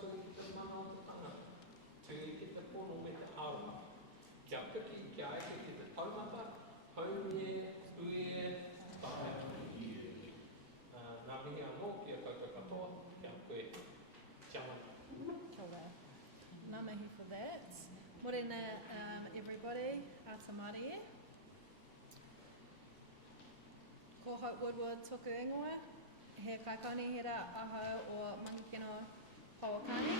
tungi ki te mana o te tangata, tungi ki te pono me te aroha. Kia piki, kia aike ki te taumata, haumie, uie, tāpea. Nā mihi anō, kia koutou katoa, kia koe, kia mai. Kia ora. Nā mihi for that. Morena, everybody, ata Māori e. Ko Hope Woodward toku ingoa, he kaikanihira ahau o Mangakino-Pouakani.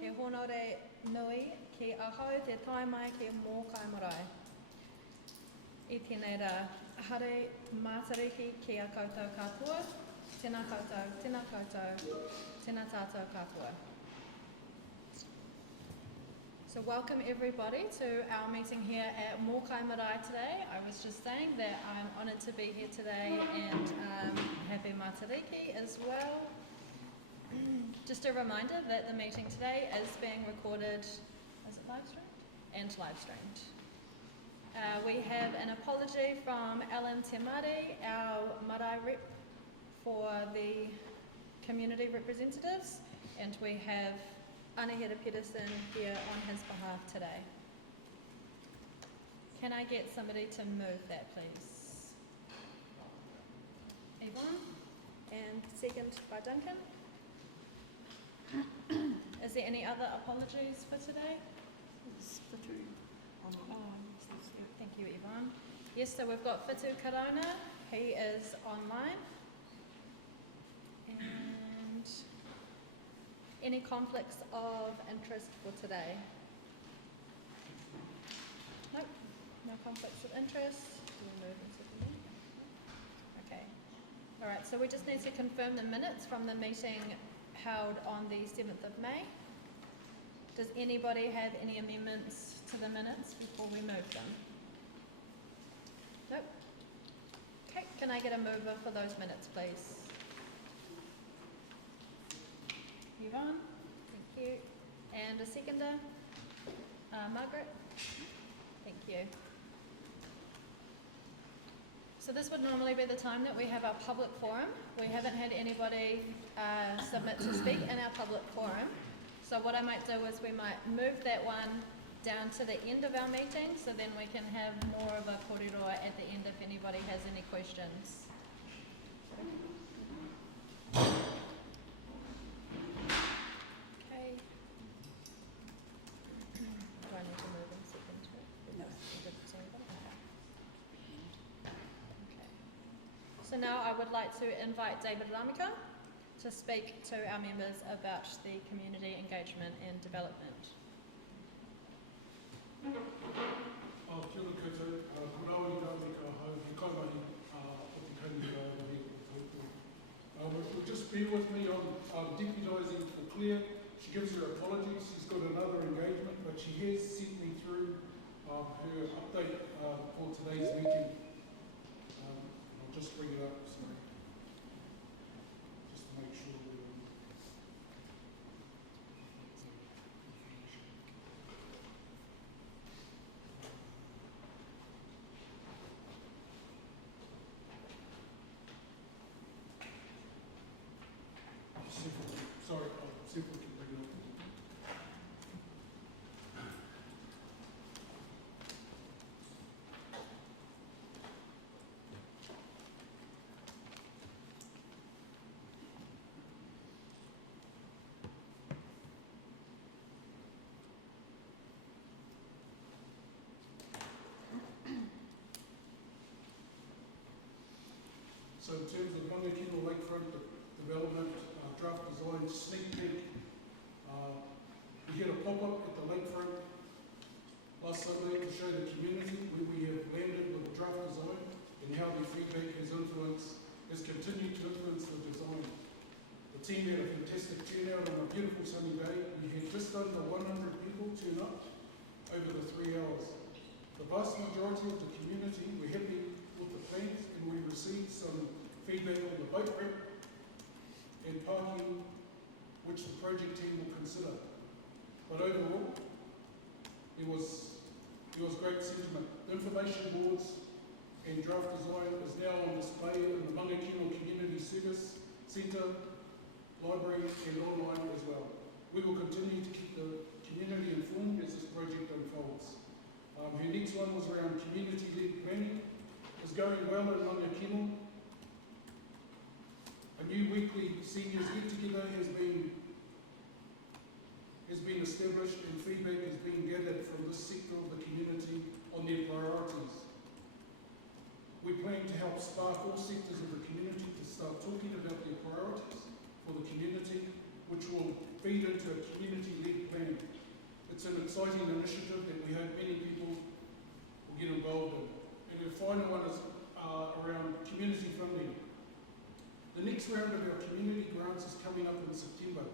He honore nui ki ahau te taimai ki mō kaimarae. I tēnei rā, hare mātariki ki a koutou katoa, tēnā koutou, tēnā koutou, tēnā tātou katoa. So welcome everybody to our meeting here at Mōkai Marae today. I was just saying that I'm honoured to be here today and happy Matariki as well. Just a reminder that the meeting today is being recorded, is it live streamed? And live streamed. We have an apology from Alan Te Mare, our marae rep for the community representatives, and we have Anahira Pedersen here on his behalf today. Can I get somebody to move that, please? Yvonne, and second by Duncan. Is there any other apologies for today? It's Fitu online. Thank you, Yvonne. Yes, so we've got Fitu Karona, he is online. And any conflicts of interest for today? Nope, no conflicts of interest. Do we move into the meeting? Okay. All right, so we just need to confirm the minutes from the meeting held on the 7th of May. Does anybody have any amendments to the minutes before we move them? Nope. Okay, can I get a mover for those minutes, please? Yvonne, thank you. And a seconder? Margaret? Thank you. So this would normally be the time that we have our public forum. We haven't had anybody submit to speak in our public forum. So what I might do is we might move that one down to the end of our meeting, so then we can have more of a kōrero at the end if anybody has any questions. Okay. Do I need to move in second to it? No. Okay. So now I would like to invite David Ramika to speak to our members about the community engagement and development. Kia ora koutou, kuraui rāwe ka hau, he kaimahi o te kaunga rāwe o Taupo. Just bear with me on deputising for Claire. She gives her apologies, she's got another engagement, but she has sent me through her update for today's meeting. I'll just bring it up, sorry. Just to make sure we're sorry, I'll see if we can bring it up. So in terms of Mangakino lakefront development, draft design sneak peek, we had a pop-up at the lakefront last Sunday to show the community where we have landed with the draft design and how their feedback has continued to influence the design. The team had a fantastic turnout on a beautiful sunny day. We had just under 100 people turn up over the 3 hours. The vast majority of the community were happy with the plans, and we received some feedback on the boat ramp and parking, which the project team will consider. But overall, there was great sentiment. The information boards and draft design is now on display in the Mangakino Community Service Centre, library and online as well. We will continue to keep the community informed as this project unfolds. Her next one was around community-led planning. It's going well in Mangakino. A new weekly seniors get-together has been established, and feedback is being gathered from this sector of the community on their priorities. We plan to help spark all sectors of the community to start talking about their priorities for the community, which will feed into a community-led plan. It's an exciting initiative that we hope many people will get involved in. And the final one is around community funding. The next round of our community grants is coming up in September,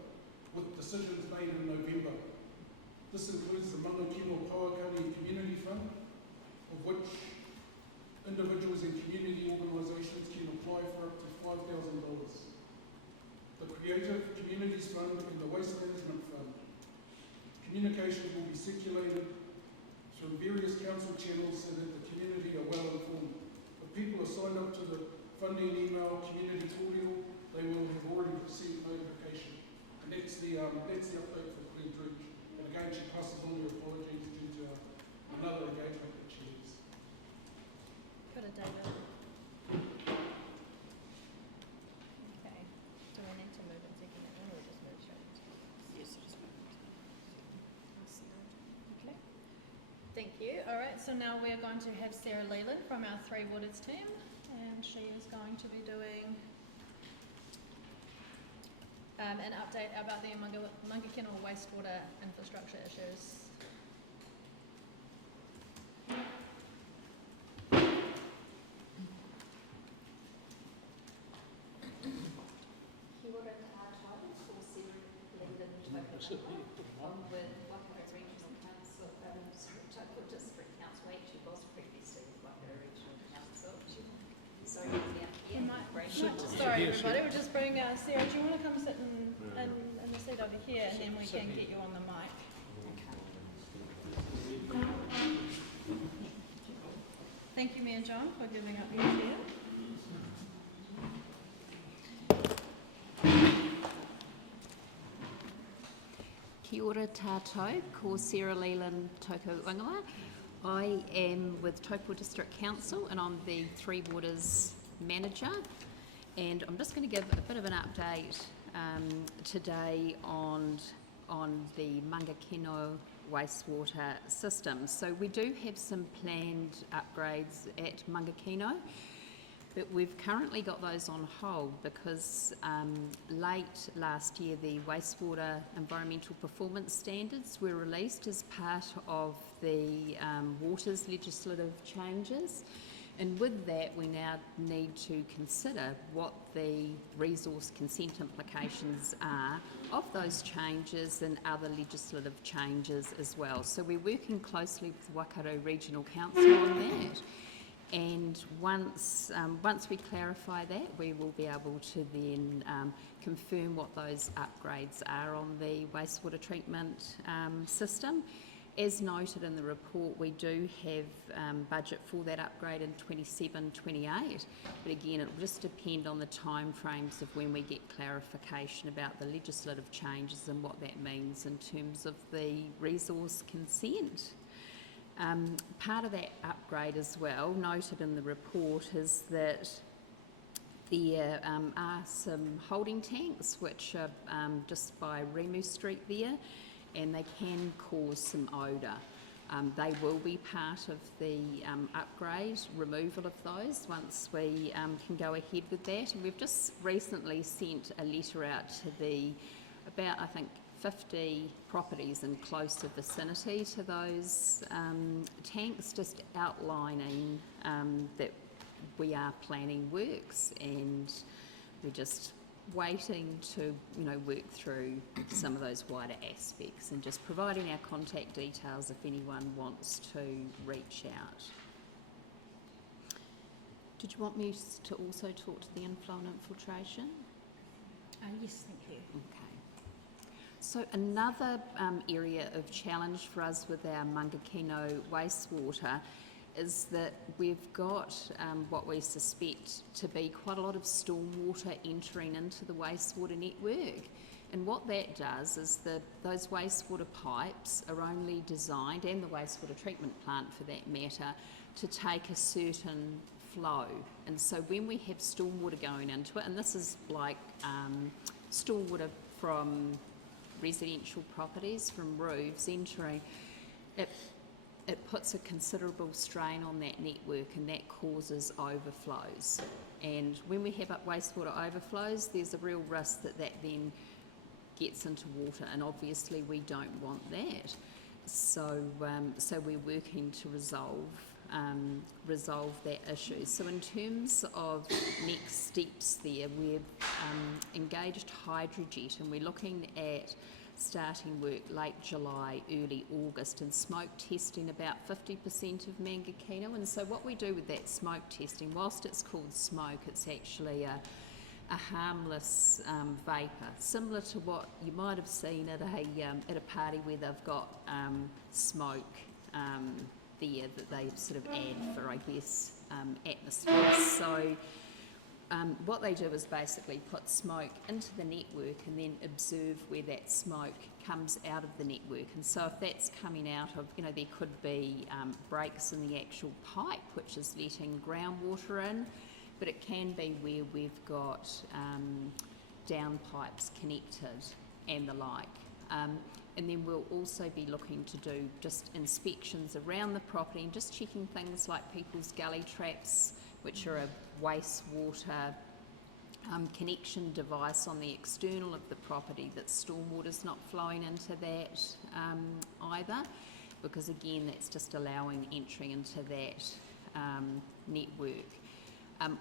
with decisions made in November. This includes the Mangakino-Pouakani Community Fund, of which individuals and community organisations can apply for up to $5,000. The Creative Communities Fund and the Waste Management Fund. Communications will be circulated through various council channels so that the community are well informed. If people are signed up to the funding email community portal, they will have already received notification. And that's the update for Queen Ridge. And again, she passes on her apologies due to another engagement that she has. Got it, David. Okay. Do we need to move into that one or just move straight into it? Yes, just move. Okay. Thank you. All right, so now we are going to have Sarah Leland from our Three Waters team, and she is going to be doing an update about the Mangakino wastewater infrastructure issues. Kia ora tātou, ko Sarah Leland Taupo. I'm with Waikato Regional Council, Taupō District Council, actually was previously with Waikato Regional Council. So yeah, Sorry everybody, we'll just bring Sarah, do you want to come sit in the seat over here and then we can get you on the mic. Thank you, Mayor John, for giving up your chair. Kia ora tātou, ko Sarah Leland Taupo Ingoa. I am with Taupō District Council and I'm the Three Waters Manager, and I'm just going to give a bit of an update today on the Mangakino wastewater system. So we do have some planned upgrades at Mangakino, but we've currently got those on hold because late last year the wastewater environmental performance standards were released as part of the waters legislative changes. And with that, we now need to consider what the resource consent implications are of those changes and other legislative changes as well. So we're working closely with Waikato Regional Council on that. And once we clarify that, we will be able to then confirm what those upgrades are on the wastewater treatment system. As noted in the report, we do have budget for that upgrade in 27-28, but again, it will just depend on the time frames of when we get clarification about the legislative changes and what that means in terms of the resource consent. Part of that upgrade as well, noted in the report, is that there are some holding tanks which are just by Remu Street there, and they can cause some odour. They will be part of the upgrade, removal of those once we can go ahead with that. And we've just recently sent a letter out to about I think 50 properties in close vicinity to those tanks, just outlining that we are planning works, and we're just waiting to work through some of those wider aspects and just providing our contact details if anyone wants to reach out. Did you want me to also talk to the inflow and infiltration? Yes, thank you. Okay. So another area of challenge for us with our Mangakino wastewater is that we've got what we suspect to be quite a lot of stormwater entering into the wastewater network. And what that does is that those wastewater pipes are only designed, and the wastewater treatment plant for that matter, to take a certain flow. And so when we have stormwater going into it, and this is like stormwater from residential properties, from roofs entering, it puts a considerable strain on that network, and that causes overflows. And when we have wastewater overflows, there's a real risk that that then gets into water, and obviously we don't want that. So we're working to resolve that issue. So in terms of next steps there, we've engaged Hydrojet, and we're looking at starting work late July, early August, and smoke testing about 50% of Mangakino. And so what we do with that smoke testing, whilst it's called smoke, it's actually a harmless vapour, similar to what you might have seen at a party where they've got smoke there that they sort of add for, I guess, atmosphere. So what they do is basically put smoke into the network and then observe where that smoke comes out of the network. And so if that's coming out of, there could be breaks in the actual pipe, which is letting groundwater in, but it can be where we've got down pipes connected and the like. And then we'll also be looking to do just inspections around the property and just checking things like people's gully traps, which are a wastewater connection device on the external of the property, that stormwater's not flowing into that either, because again that's just allowing entry into that network.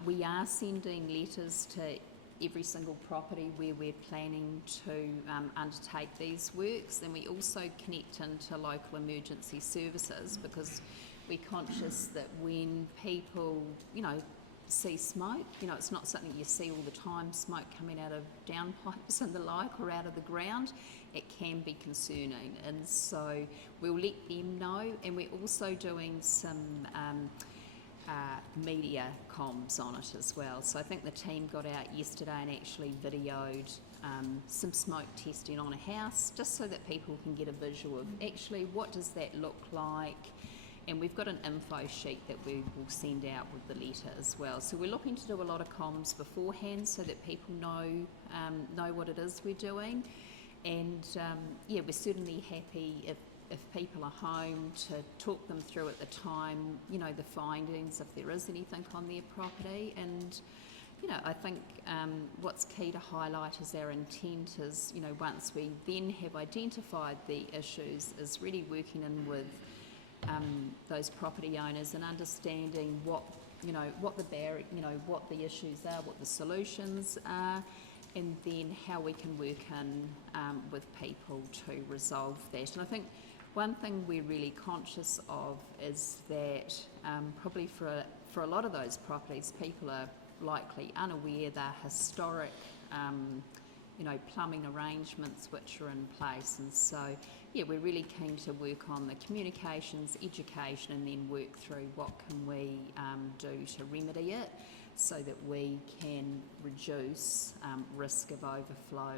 We are sending letters to every single property where we're planning to undertake these works, and we also connect into local emergency services, because we're conscious that when people, see smoke, it's not something you see all the time, smoke coming out of downpipes and the like, or out of the ground. It can be concerning, and so we'll let them know. And we're also doing some media comms on it as well. So I think the team got out yesterday and actually videoed some smoke testing on a house, just so that people can get a visual of actually what does that look like. And we've got an info sheet that we will send out with the letter as well. So we're looking to do a lot of comms beforehand so that people know what it is we're doing. And we're certainly happy if people are home to talk them through at the time, the findings, if there is anything on their property. And, I think what's key to highlight is our intent is, once we then have identified the issues, is really working in with those property owners and understanding what the issues are, what the solutions are, and then how we can work in with people to resolve that. And I think one thing we're really conscious of is that probably for a lot of those properties, people are likely unaware they're historic plumbing arrangements which are in place. And so we're really keen to work on the communications, education, and then work through what can we do to remedy it, so that we can reduce risk of overflow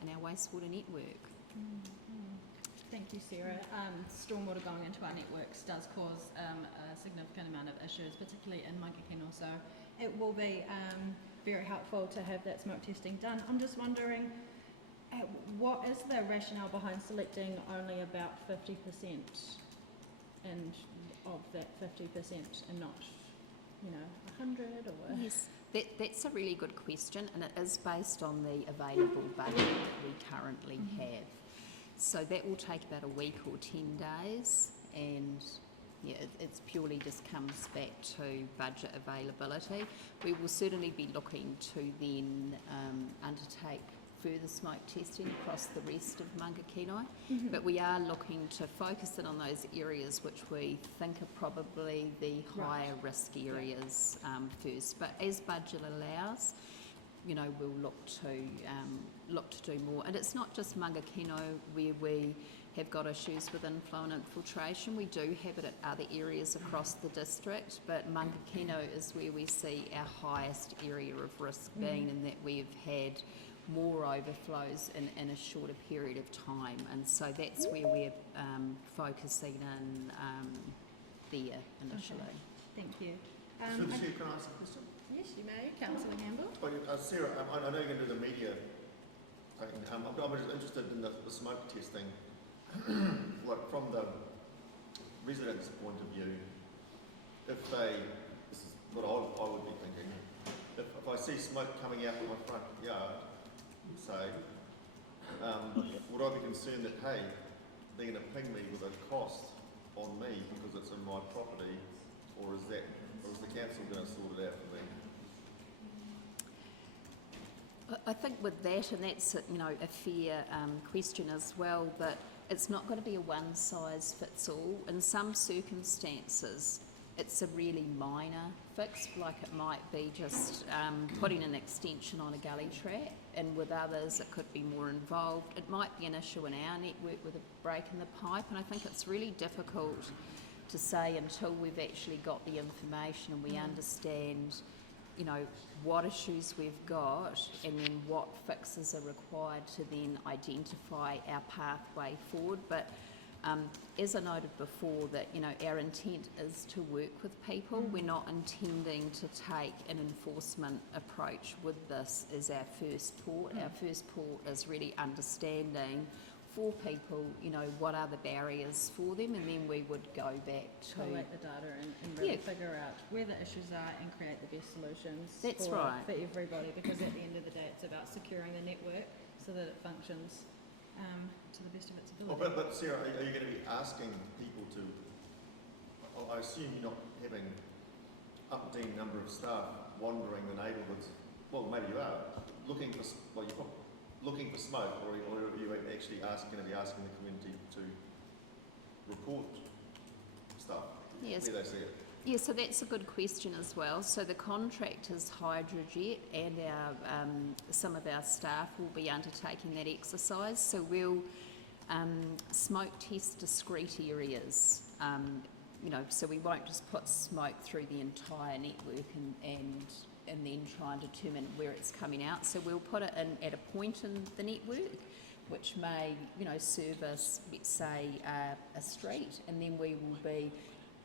in our wastewater network. Thank you, Sarah. Stormwater going into our networks does cause a significant amount of issues, particularly in Mangakino, so it will be very helpful to have that smoke testing done. I'm just wondering, what is the rationale behind selecting only about 50% and of that 50% and not, 100 or? Yes, that's a really good question, and it is based on the available budget that we currently have. So that will take about a week or 10 days, and it's purely just comes back to budget availability. We will certainly be looking to then undertake further smoke testing across the rest of Mangakino, but we are looking to focus in on those areas which we think are probably the higher risk areas first. But as budget allows, we'll look to do more. And it's not just Mangakino where we have got issues with inflow and infiltration. We do have it at other areas across the district, but Mangakino is where we see our highest area of risk being, in that we've had more overflows in a shorter period of time, and so that's where we're focusing in there initially. Okay. Thank you. Through the chair, can I ask a question? Yes, you may, Councillor Campbell. Sarah, I know you're going to do the media thing. I'm just interested in the smoke testing. Like from the residents' point of view, if this is what I would be thinking, if I see smoke coming out of my front yard, say, would I be concerned that, hey, they're going to ping me with a cost on me because it's in my property, or is the council going to sort it out for me? I think with that, and that's a fair question as well, that it's not going to be a one size fits all. In some circumstances, it's a really minor fix, like it might be just putting an extension on a gully track, and with others it could be more involved. It might be an issue in our network with a break in the pipe, and I think it's really difficult to say until we've actually got the information and we understand what issues we've got, and then what fixes are required to then identify our pathway forward. But as I noted before, that our intent is to work with people. We're not intending to take an enforcement approach with this as our first port. Our first port is really understanding for people, what are the barriers for them, and then we would go back to collate the data and really figure out where the issues are and create the best solutions for everybody, because at the end of the day it's about securing the network so that it functions to the best of its ability. But Sarah, are you going to be asking people to, I assume you're not having umpteen number of staff wandering the neighbourhoods, well maybe you are, looking for smoke, or are you actually going to be asking the community to report stuff? Yes. Where they see it? Yeah, so that's a good question as well. So the contract is Hydrojet, and some of our staff will be undertaking that exercise. So we'll smoke test discrete areas, so we won't just put smoke through the entire network and then try and determine where it's coming out. So we'll put it in at a point in the network, which may, service, let's say, a street, and then we will be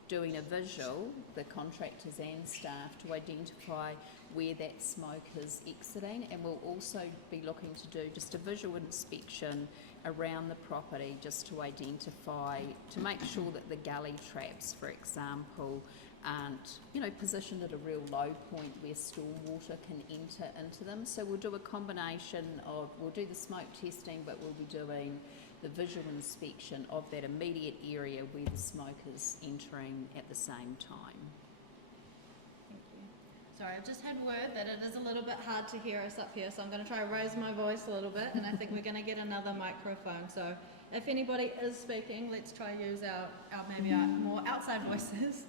doing a visual, the contractors and staff, to identify where that smoke is exiting, and we'll also be looking to do just a visual inspection around the property, just to identify, to make sure that the gully traps, for example, aren't, positioned at a real low point where stormwater can enter into them. So we'll do a combination of, we'll do the smoke testing, but we'll be doing the visual inspection of that immediate area where the smoke is entering at the same time. Thank you. Sorry, I've just had word that it is a little bit hard to hear us up here, so I'm going to try to raise my voice a little bit, and I think we're going to get another microphone. So if anybody is speaking, let's try to use our more outside voices.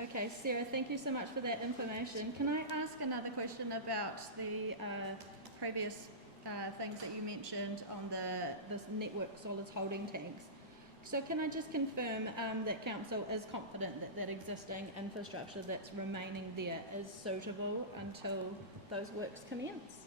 Okay, Sarah, thank you so much for that information. Can I ask another question about the previous things that you mentioned on this network solids holding tanks? So can I just confirm that council is confident that existing infrastructure that's remaining there is suitable until those works commence?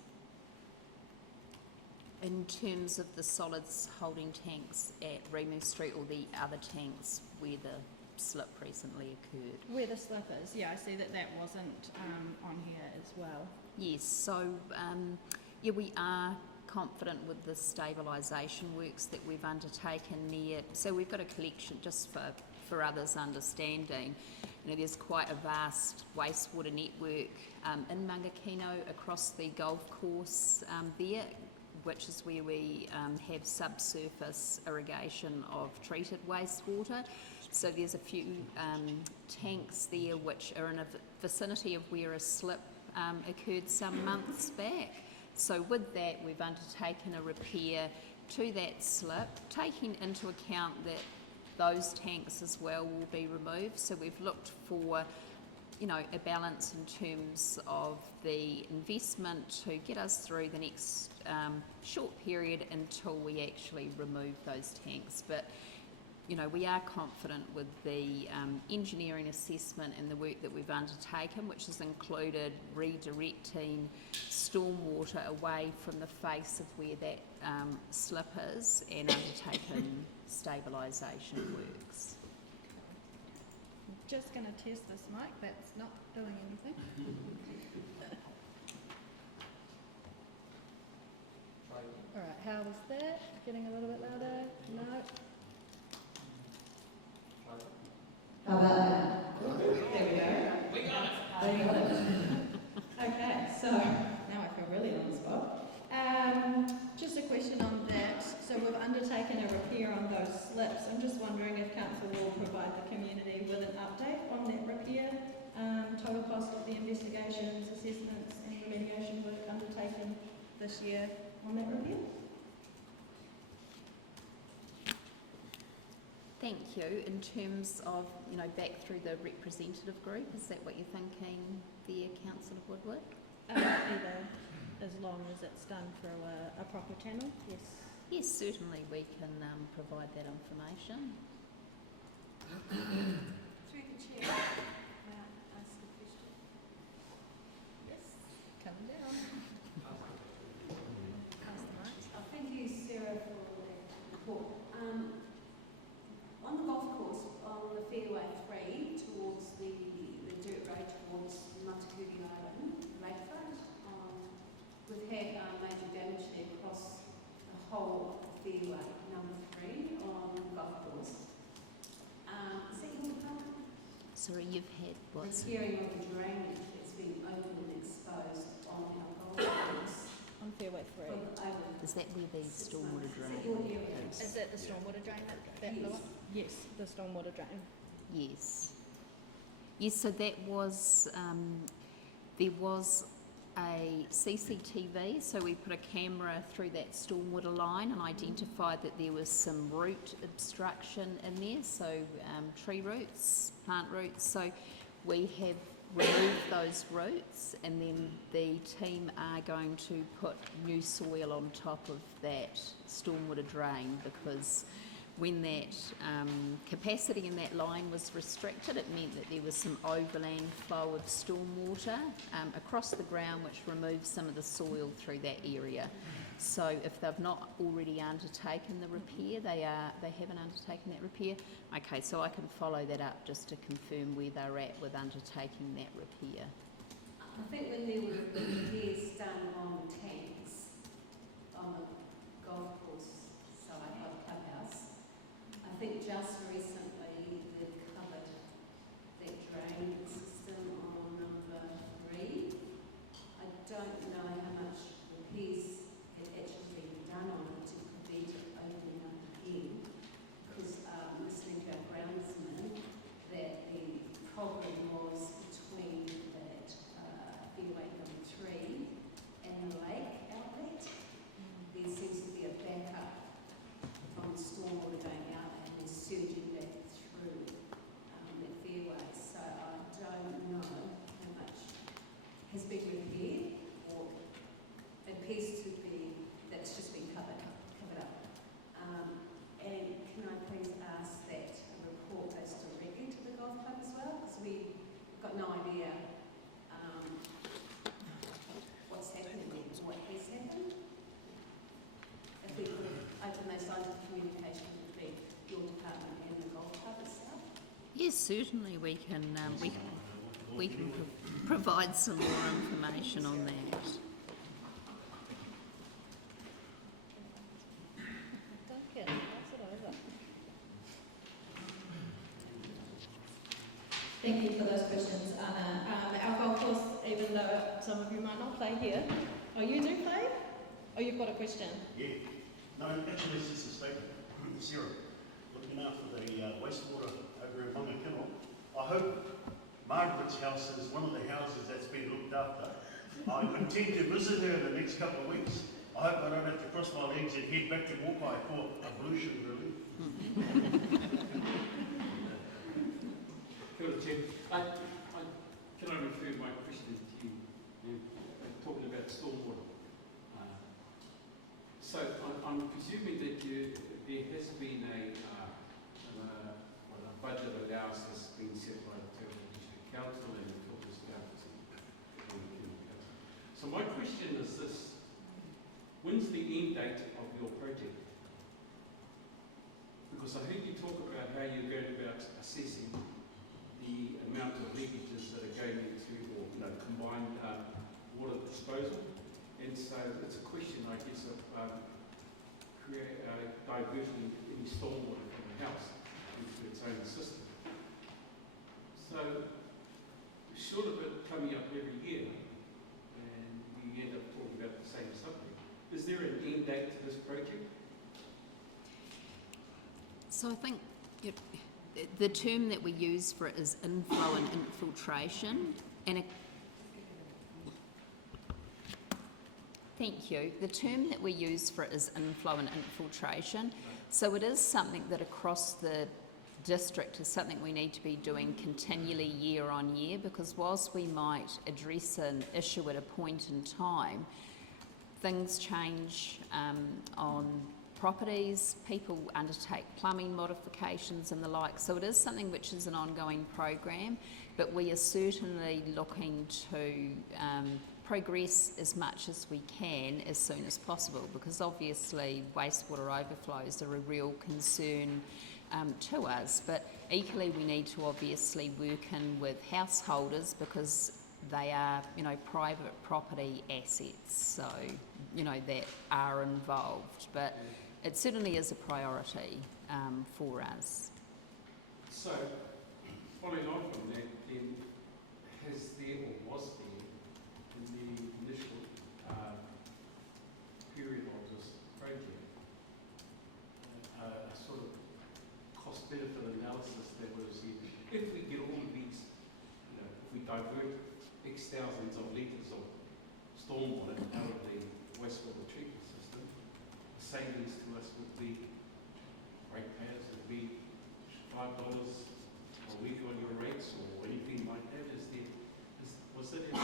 In terms of the solids holding tanks at Remu Street, or the other tanks where the slip recently occurred? Where the slip is, yeah, I see that wasn't on here as well. Yes, so we are confident with the stabilisation works that we've undertaken there. So we've got a collection, just for others' understanding, there's quite a vast wastewater network in Mangakino across the golf course there, which is where we have subsurface irrigation of treated wastewater. So there's a few tanks there which are in a vicinity of where a slip occurred some months back. So with that, we've undertaken a repair to that slip, taking into account that those tanks as well will be removed. So we've looked for a balance in terms of the investment to get us through the next short period until we actually remove those tanks. But you know, we are confident with the engineering assessment and the work that we've undertaken, which has included redirecting stormwater away from the face of where that slip is and undertaken stabilisation works. I'm just going to test this mic, that's not doing anything. Alright, how was that? Getting a little bit louder? No. How about that? There we go. We got it. They got it. Okay, so now I feel really on the spot. Just a question on that. So we've undertaken a repair on those slips. I'm just wondering if council will provide the community with an update on that repair, total cost of the investigations, assessments and remediation work undertaken this year on that review. Thank you. In terms of, you know, back through the representative group, is that what you're thinking there, Councillor Woodward? Either, as long as it's done through a proper channel, yes. Yes, certainly we can provide that information. Through the chair, may I ask a question? Yes. Coming down. Pass the mic. Thank you, Sarah, for that report. On the golf course, on the Fairway 3, towards the dirt road towards Matakuri Island, lakefront, we've had major damage there across the whole of the fairway, number 3, on the golf course. Is that your department? Sorry, you've had what? Repairing of the drainage that's been open and exposed on our golf course. On Fairway 3. Is that where the stormwater Is that drain your area? is? Is that the stormwater drain that Yes. blew up? Yes, the stormwater drain. Yes. Yes, so that was, there was a CCTV, so we put a camera through that stormwater line and identified that there was some root obstruction in there, so tree roots, plant roots. So we have removed those roots and then the team are going to put new soil on top of that stormwater drain, because when that capacity in that line was restricted, it meant that there was some overland flow of stormwater across the ground, which removed some of the soil through that area. So if they've not already undertaken the repair, they haven't undertaken that repair. Okay, so I can follow that up just to confirm where they're at with undertaking that repair. I think when there were repairs done on the tanks, on the golf course side of the clubhouse, I think just recently they've covered that drain system on number 3. I don't know how much repairs have actually been done on it to prevent it opening up again, because listening to our groundsman, that the problem was between that fairway number 3 and the lake outlet. There seems to be a backup from the stormwater going out and then surging back through that fairway. So I don't know how much has been repaired, or it appears to be that's just been covered up. And can I please ask that a report goes directly to the golf club as well, because we've got no idea what's happening there, what has happened. If we could open those lines of communication between your department and the golf club itself. Yes, certainly we can provide some more information on that. Duncan, pass it over. Thank you for those questions, Anna. Our golf course, even though some of you might not play here, oh, you do play? Oh, you've got a question? Yeah. No, actually it's just a statement. Sarah, looking after the wastewater over in Mangakino, I hope Margaret's house is one of the houses that's been looked after. I intend to visit her in the next couple of weeks. I hope I don't have to cross my legs and head back to Mokai for ablution, really. Kia ora, Chair. Can I refer my question to you, talking about stormwater? So I'm presuming that there has been a budget allowance has been set by the Taupō District Council and the Taupō East Rural. So my question is this: when's the end date of your project? Because I heard you talk about how you're going about assessing the amount of leakages that are going into, or combined water disposal, and so it's a question, I guess, of diverting any stormwater from the house into its own system. So, short of it coming up every year, and we end up talking about the same subject, is there an end date to this project? So I think the term that we use for it is inflow and infiltration, and thank you. The term that we use for it is inflow and infiltration. So it is something that across the district is something we need to be doing continually year on year, because whilst we might address an issue at a point in time, things change on properties, people undertake plumbing modifications and the like. So it is something which is an ongoing program, but we are certainly looking to progress as much as we can as soon as possible, because obviously wastewater overflows are a real concern to us, but equally we need to obviously work in with householders because they are, private property assets, so, that are involved, but it certainly is a priority for us. So, following on from that, then, has there or was there in the initial period of this project a sort of cost-benefit analysis that was if we get all of these, if we divert X thousands of litres of stormwater out of the wastewater treatment system, the savings to us would be, ratepayers would be $5 a week on your rates or anything like that? Was that ever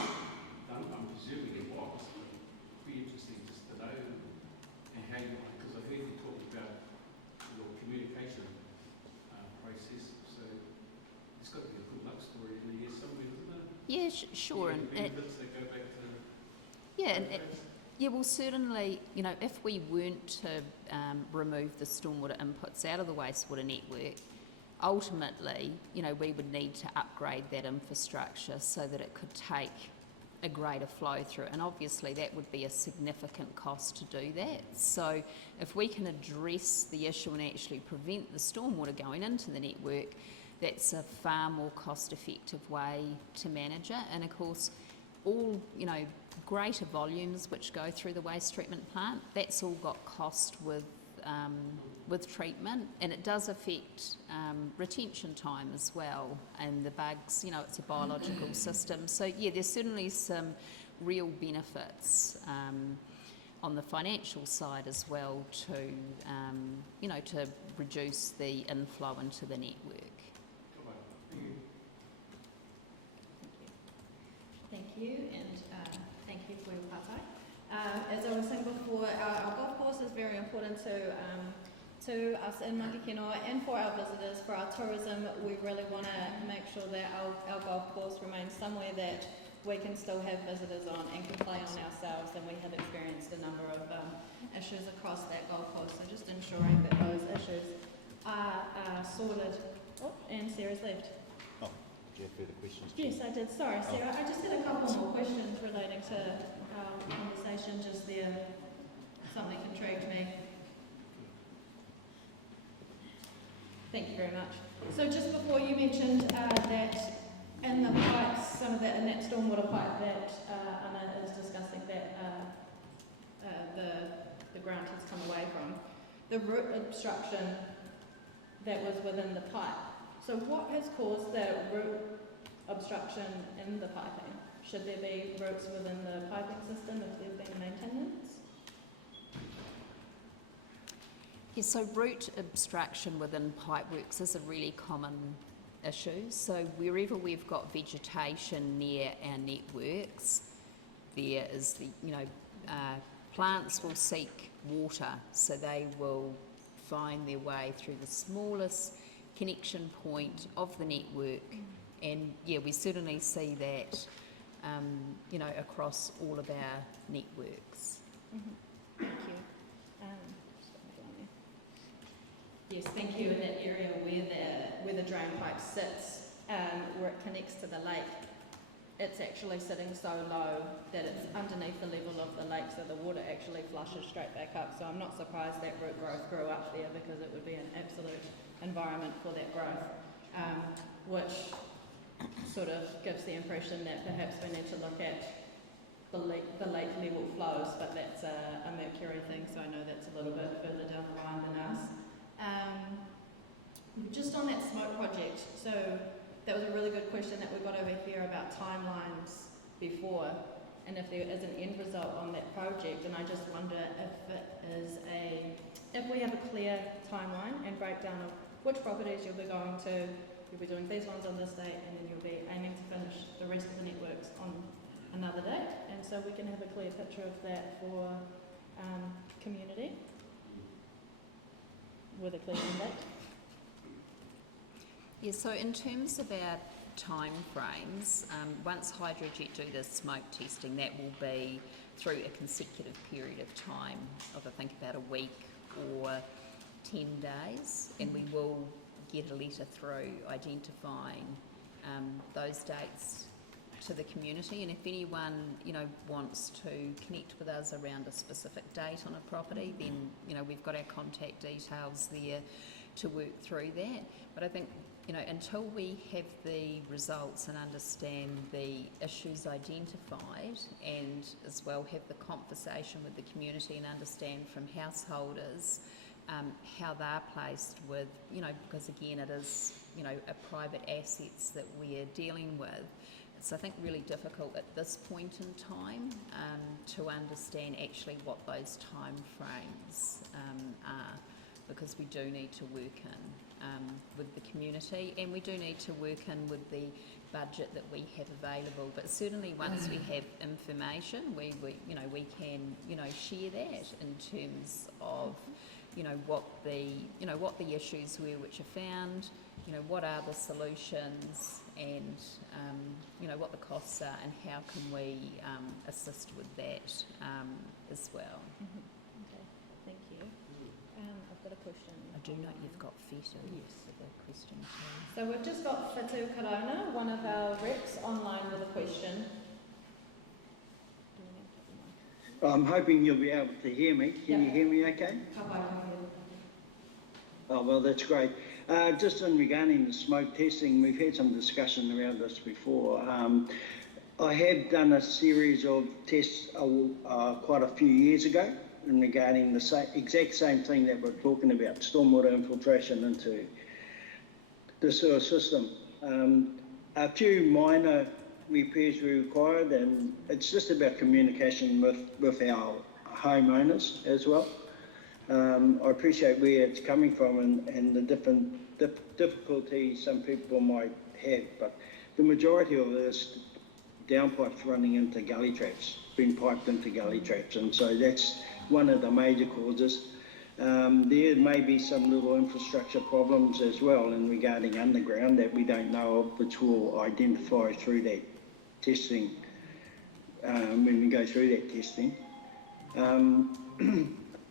done? I'm presuming it was. It'd be interesting just to know and how you, because I heard you talk about your communication process, so there's got to be a good luck story in there somewhere, isn't there? Yeah, sure. And benefits that go back to well, certainly, if we weren't to remove the stormwater inputs out of the wastewater network, ultimately, we would need to upgrade that infrastructure so that it could take a greater flow through, and obviously that would be a significant cost to do that. So if we can address the issue and actually prevent the stormwater going into the network, that's a far more cost-effective way to manage it. And of course, all, greater volumes which go through the waste treatment plant, that's all got cost with treatment, and it does affect retention time as well, and the bugs, it's a biological system. So yeah, there's certainly some real benefits on the financial side as well to, to reduce the inflow into the network. Thank you, and thank you for your partai. As I was saying before, our golf course is very important to us in Mangakino and for our visitors, for our tourism. We really want to make sure that our golf course remains somewhere that we can still have visitors on and can play on ourselves, and we have experienced a number of issues across that golf course, so just ensuring that those issues are sorted. Oh, and Sarah's left. Do you have further questions? Yes, I did. Sorry, Sarah. I just had a couple more questions relating to our conversation just there. Something intrigued me. Thank you very much. So just before you mentioned that in the pipes, some of that in that stormwater pipe that Anna is discussing that the ground has come away from, the root obstruction that was within the pipe. So what has caused the root obstruction in the piping? Should there be roots within the piping system if there's been maintenance? Yeah, so root obstruction within pipeworks is a really common issue. So wherever we've got vegetation near our networks, there is the, plants will seek water, so they will find their way through the smallest connection point of the network, and yeah, we certainly see that, you know, across all of our networks. Thank you. Yes, thank you. In that area where the drain pipe sits, where it connects to the lake, it's actually sitting so low that it's underneath the level of the lake, so the water actually flushes straight back up. So I'm not surprised that root growth grew up there, because it would be an absolute environment for that growth, which sort of gives the impression that perhaps we need to look at the lake level flows, but that's a Mercury thing, so I know that's a little bit further down the line than us. Just on that smoke project, so that was a really good question that we got over here about timelines before, and if there is an end result on that project. And I just wonder if we have a clear timeline and breakdown of which properties you'll be doing these ones on this date, and then you'll be aiming to finish the rest of the networks on another date, and so we can have a clear picture of that for community with a clear end date. Yeah, so in terms of our time frames, once Hydrojet do the smoke testing, that will be through a consecutive period of time of, I think, about a week or 10 days, and we will get a letter through identifying those dates to the community. And if anyone, you know, wants to connect with us around a specific date on a property, then, you know, we've got our contact details there to work through that. But I think, you know, until we have the results and understand the issues identified, and as well have the conversation with the community and understand from householders how they're placed with, you know, because again it is, you know, a private assets that we're dealing with. It's, I think, really difficult at this point in time to understand actually what those time frames are, because we do need to work in with the community, and we do need to work in with the budget that we have available. But certainly once we have information, we you know, we can, you know, share that in terms of, you know, what the issues were which are found, you know, what are the solutions, and you know, what the costs are, and how can we assist with that as well. Okay, thank you. I've got a question. I do know you've got Feta with a question too. So we've just got Fitu Karona, one of our reps, online with a question. I'm hoping you'll be able to hear me. Can you hear me okay? Oh, well, that's great. Just in regarding the smoke testing, we've had some discussion around this before. I had done a series of tests quite a few years ago in regarding the exact same thing that we're talking about, stormwater infiltration into the sewer system. A few minor repairs were required, and it's just about communication with our homeowners as well. I appreciate where it's coming from and the different difficulties some people might have, but the majority of it is downpipes running into gully traps, being piped into gully traps, and so that's one of the major causes. There may be some little infrastructure problems as well in regarding underground that we don't know of, which we'll identify through that testing when we go through that testing.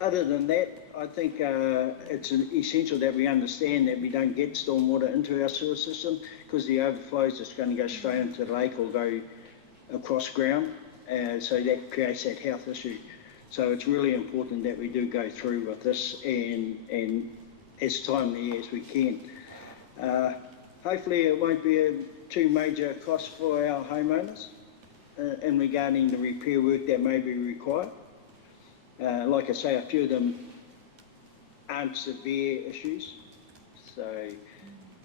Other than that, I think it's essential that we understand that we don't get stormwater into our sewer system, because the overflow is just going to go straight into the lake or go across ground, so that creates that health issue. So it's really important that we do go through with this and as timely as we can. Hopefully it won't be a too major cost for our homeowners in regarding the repair work that may be required. Like I say, a few of them aren't severe issues, so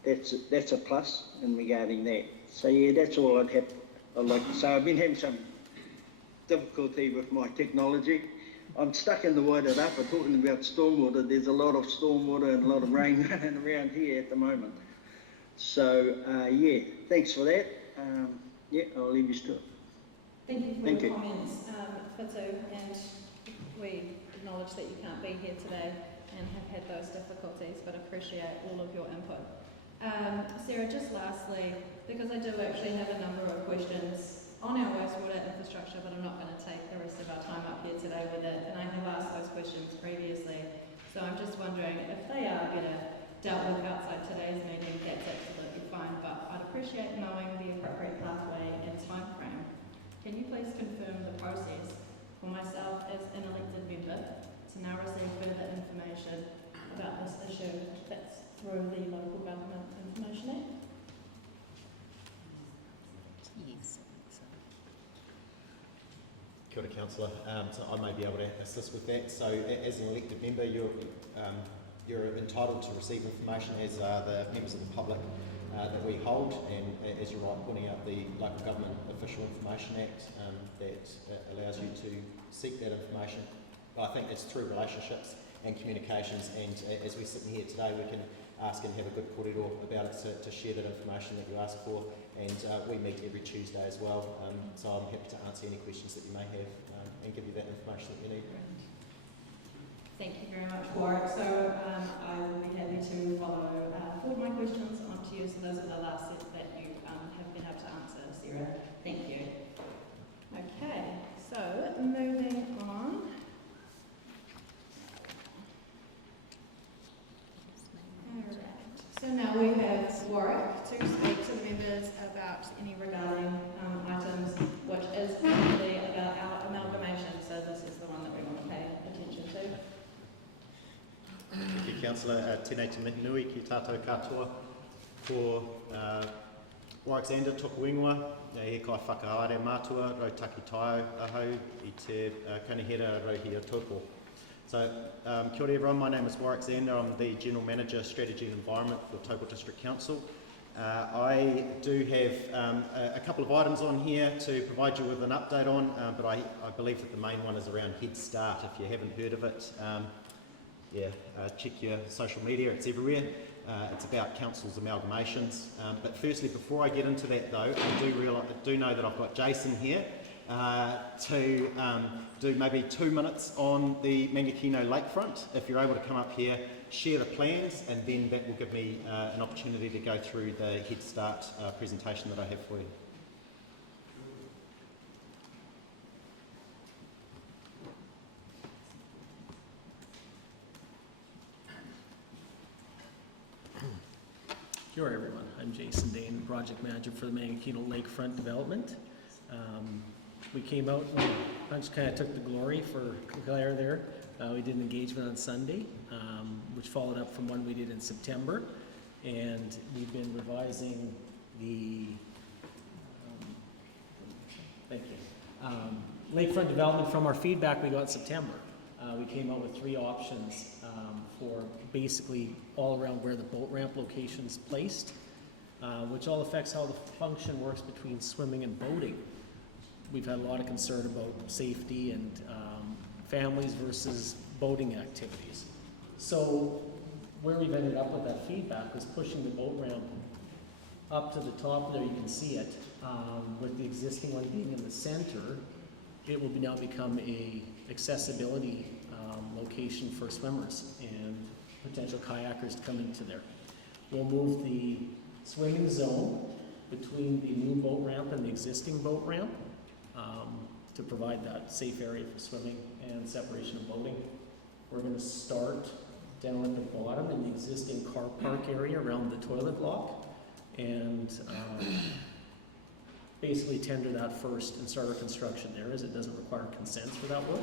that's a plus in regarding that. So yeah, that's all I'd like to say. I've been having some difficulty with my technology. I'm stuck in the water up. I'm talking about stormwater. There's a lot of stormwater and a lot of rain running around here at the moment. So yeah, thanks for that. Yeah, I'll leave you to it. Thank you for your comments, Fitu, and we acknowledge that you can't be here today and have had those difficulties, but appreciate all of your input. Sarah, just lastly, because I do actually have a number of questions on our wastewater infrastructure, but I'm not going to take the rest of our time up here today with it, and I have asked those questions previously. So I'm just wondering if they are better dealt with outside today's meeting, that's absolutely fine, but I'd appreciate knowing the appropriate pathway and time frame. Can you please confirm the process for myself as an elected member to now receive further information about this issue that's through the Local Government Information Act? Yes. Kia ora, Councillor. So I may be able to assist with that. So as an elected member, you're entitled to receive information, as are the members of the public that we hold, and as you're right, pointing out the Local Government Official Information Act that allows you to seek that information. But I think it's through relationships and communications, and as we're sitting here today, we can ask and have a good korero about it to share that information that you ask for, and we meet every Tuesday as well, so I'm happy to answer any questions that you may have and give you that information that you need. Thank you very much, Warwick. So I will be happy to forward my questions on to you. So those are the last set that you have been able to answer, Sarah. Thank you. Okay, so moving on. Alright, so now we have Warwick to speak to the members about any regarding items, which is mainly about our amalgamation. So this is the one that we want to pay attention to. Thank you, Councillor. Tēnei te nui ki tātou katoa. Ko Warwick Zander tōku ingoa, he kai whakahaere mātua, rau taki taio ahau i te kanihera rauhia Taupo. So, kia ora everyone, my name is Warwick Zander. I'm the General Manager, Strategy and Environment for Taupō District Council. I do have a couple of items on here to provide you with an update on, but I believe that the main one is around Head Start. If you haven't heard of it, check your social media, it's everywhere. It's about council's amalgamations. But firstly, before I get into that though, I do know that I've got Jason here to do maybe 2 minutes on the Mangakino lakefront. If you're able to come up here, share the plans, and then that will give me an opportunity to go through the Head Start presentation that I have for you. Kia ora everyone, I'm Jason Dane, Project Manager for the Mangakino Lakefront Development. We came out and Punch kind of took the glory for Claire there. We did an engagement on Sunday, which followed up from one we did in September. And we've been revising the lakefront development from our feedback we got in September. We came out with 3 options for basically all around where the boat ramp location is placed, which all affects how the function works between swimming and boating. We've had a lot of concern about safety and families versus boating activities. So where we've ended up with that feedback was pushing the boat ramp up to the top there, you can see it, with the existing one being in the center. It will now become a accessibility location for swimmers and potential kayakers to come into there. We'll move the swimming zone between the new boat ramp and the existing boat ramp to provide that safe area for swimming and separation of boating. We're going to start down at the bottom in the existing car park area around the toilet block and basically tender that first and start our construction there, as it doesn't require consents for that work.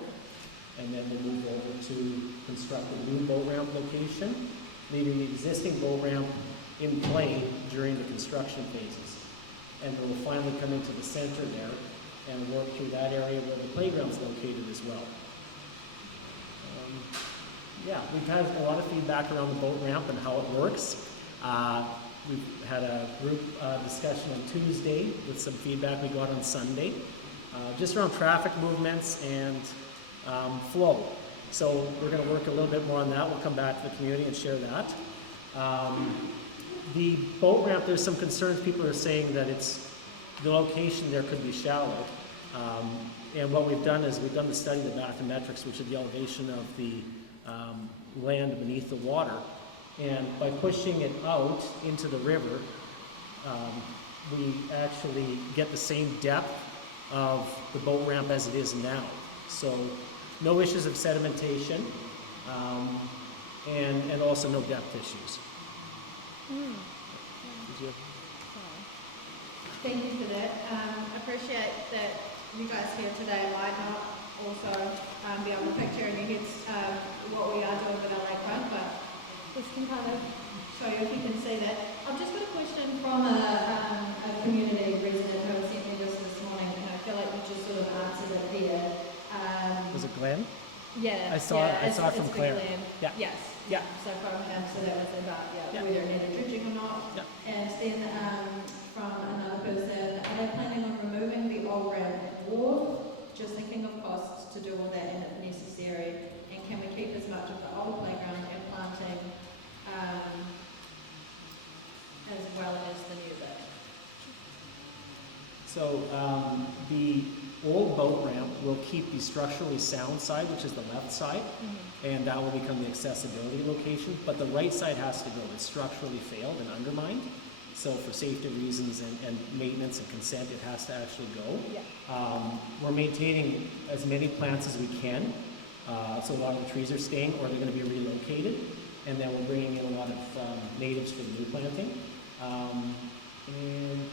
And then we'll move over to construct a new boat ramp location, leaving the existing boat ramp in play during the construction phases. And we'll finally come into the center there and work through that area where the playground's located as well. We've had a lot of feedback around the boat ramp and how it works. We've had a group discussion on Tuesday with some feedback we got on Sunday, just around traffic movements and flow. So we're going to work a little bit more on that. We'll come back to the community and share that. The boat ramp, there's some concerns. People are saying that the location there could be shallow. And what we've done is we've done the study, the bathymetrics, which is the elevation of the land beneath the water. And by pushing it out into the river, we actually get the same depth of the boat ramp as it is now. So no issues of sedimentation, and also no depth issues. Thank you for that. I appreciate that you guys here today might not also be able to picture in your heads what we are doing with our lakefront, but this can kind of show you if you can see that. I've just got a question from a community resident who sent me this morning, and I feel like you just sort of answered it here. Was it Glenn? Yeah. I saw it from for Claire. Glenn. Yeah. Yes. Yeah. So from him, so that was about Yeah. whether it needed dredging or not. Yeah. And then from another person, are they planning on removing the old ramp wharf? Just thinking of costs to do all that and if necessary. And can we keep as much of the old playground and planting as well as the new bit? So the old boat ramp will keep the structurally sound side, which is the left side, and that will become the accessibility location. But the right side has to go. It's structurally failed and undermined. So for safety reasons and maintenance and consent, it has to actually go. Yeah. We're maintaining as many plants as we can. So a lot of the trees are staying or they're going to be relocated. And then we're bringing in a lot of natives for the new planting. And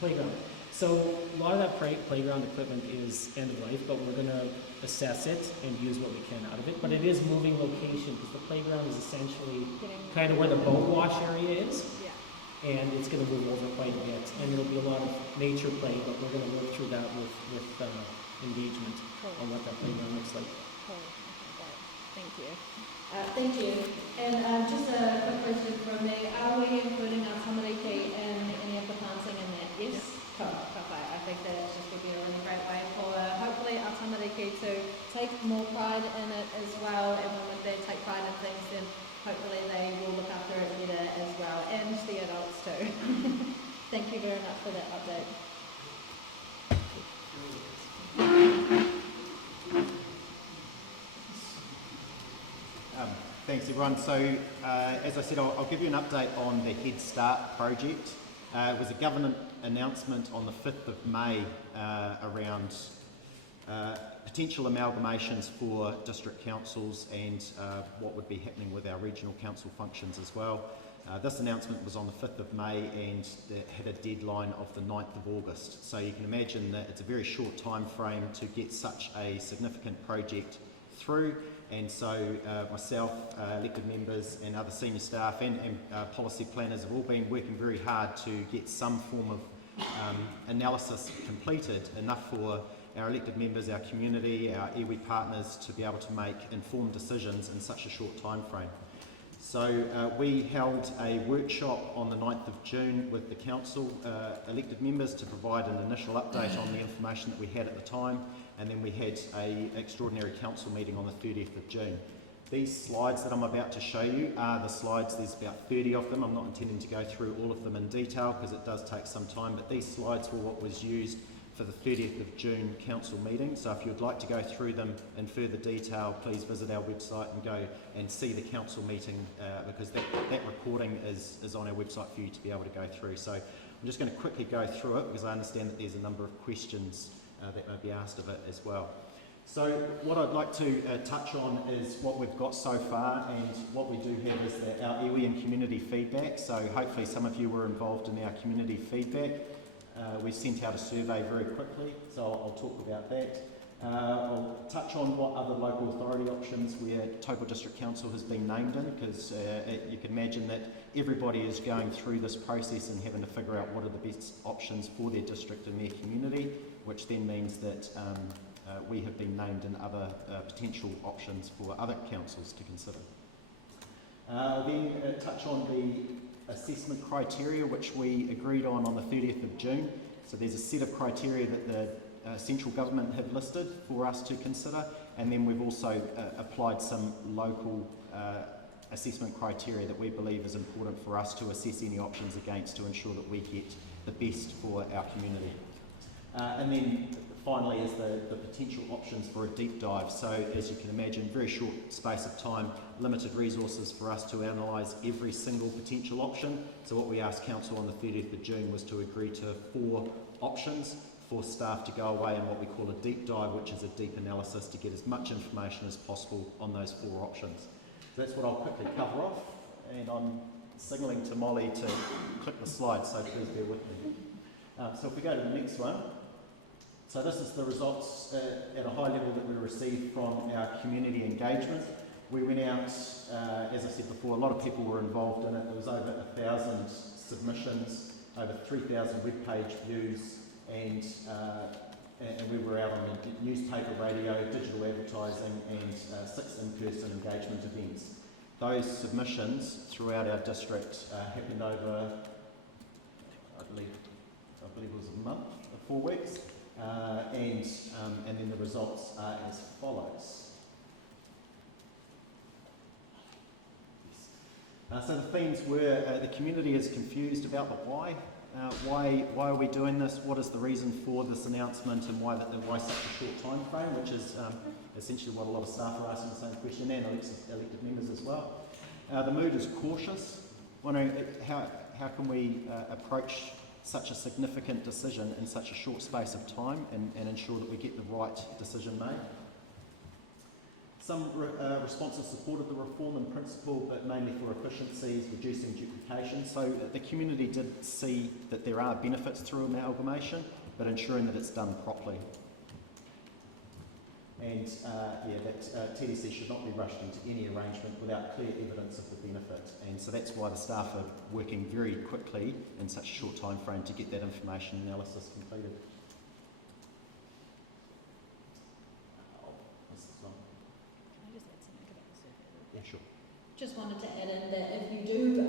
playground. So a lot of that playground equipment is end of life, but we're going to assess it and use what we can out of it. But it is moving location because the playground is essentially kind of where the boat wash area is. Yeah. And it's going to move over quite a bit. And there'll be a lot of nature play, but we're going to work through that with engagement on what that playground looks like. Cool. Okay, great. Thank you. Thank you. And just a quick question from me. Are we including our tamariki in any of the planting in that? Yes? Cool. Okay. I think that it's just going to be a really great way for hopefully our tamariki to take more pride in it as well. And when they take pride in things, then hopefully they will look after it better as well. And the adults too. Thank you very much for that update. Thanks everyone. So as I said, I'll give you an update on the Head Start project. It was a government announcement on the 5th of May around potential amalgamations for district councils and what would be happening with our regional council functions as well. This announcement was on the 5th of May and it had a deadline of the 9th of August. So you can imagine that it's a very short time frame to get such a significant project through. And so myself, elected members and other senior staff and policy planners have all been working very hard to get some form of analysis completed, enough for our elected members, our community, our iwi partners to be able to make informed decisions in such a short time frame. So we held a workshop on the 9th of June with the council elected members to provide an initial update on the information that we had at the time, and then we had an extraordinary council meeting on the 30th of June. These slides that I'm about to show you are the slides. There's about 30 of them. I'm not intending to go through all of them in detail because it does take some time, but these slides were what was used for the 30th of June council meeting. So if you would like to go through them in further detail, please visit our website and go and see the council meeting because that recording is on our website for you to be able to go through. So I'm just going to quickly go through it because I understand that there's a number of questions that may be asked of it as well. So what I'd like to touch on is what we've got so far, and what we do have is our iwi and community feedback. So hopefully some of you were involved in our community feedback. We sent out a survey very quickly, so I'll talk about that. I'll touch on what other local authority options where Taupō District Council has been named in, because you can imagine that everybody is going through this process and having to figure out what are the best options for their district and their community, which then means that we have been named in other potential options for other councils to consider. Then touch on the assessment criteria which we agreed on the 30th of June. So there's a set of criteria that the central government have listed for us to consider, and then we've also applied some local assessment criteria that we believe is important for us to assess any options against to ensure that we get the best for our community. And then finally is the potential options for a deep dive. So as you can imagine, very short space of time, limited resources for us to analyse every single potential option. So what we asked Council on the 30th of June was to agree to 4 options for staff to go away in what we call a deep dive, which is a deep analysis to get as much information as possible on those 4 options. So that's what I'll quickly cover off, and I'm signalling to Molly to click the slide, so please bear with me. So if we go to the next one, so this is the results at a high level that we received from our community engagement. We went out, as I said before, a lot of people were involved in it. There was over 1,000 submissions, over 3,000 web page views, and we were out on the newspaper, radio, digital advertising, and 6 in-person engagement events. Those submissions throughout our district happened over, I believe it was a month, 4 weeks, and then the results are as follows. So the themes were the community is confused about the why. Why are we doing this? What is the reason for this announcement, and why such a short time frame, which is essentially what a lot of staff are asking the same question, and elected members as well. The mood is cautious, wondering how can we approach such a significant decision in such a short space of time and ensure that we get the right decision made. Some responses supported the reform in principle, but mainly for efficiencies, reducing duplication. So the community did see that there are benefits through amalgamation, but ensuring that it's done properly. And that TDC should not be rushed into any arrangement without clear evidence of the benefit. And so that's why the staff are working very quickly in such a short time frame to get that information analysis completed. Yeah, sure. Just wanted to add in that if you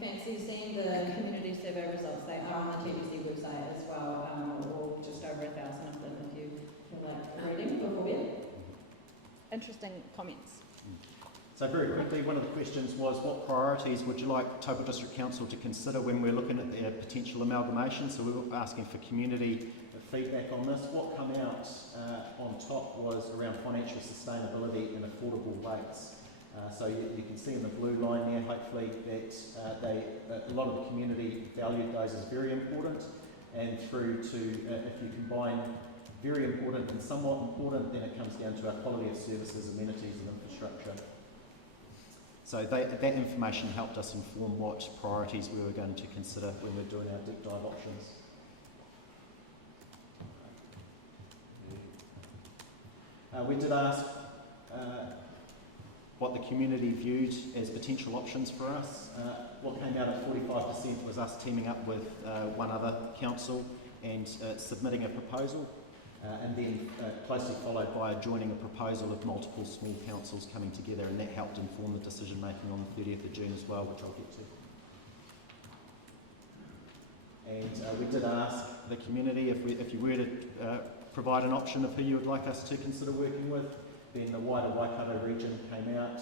fancy seeing the community survey results, they are on the TDC website as well, or just over 1,000 of them if you feel like reading beforehand. Interesting comments. So very quickly, one of the questions was, what priorities would you like Taupō District Council to consider when we're looking at their potential amalgamation? So we were asking for community feedback on this. What came out on top was around financial sustainability and affordable rates. So you can see in the blue line there, hopefully, that a lot of the community valued those as very important, and through to, if you combine very important and somewhat important, then it comes down to our quality of services, amenities and infrastructure. So that information helped us inform what priorities we were going to consider when we're doing our deep dive options. We did ask what the community viewed as potential options for us. What came out at 45% was us teaming up with one other council and submitting a proposal, and then closely followed by joining a proposal of multiple small councils coming together, and that helped inform the decision making on the 30th of June as well, which I'll get to. And we did ask the community if you were to provide an option of who you would like us to consider working with. Then the wider Waikato region came out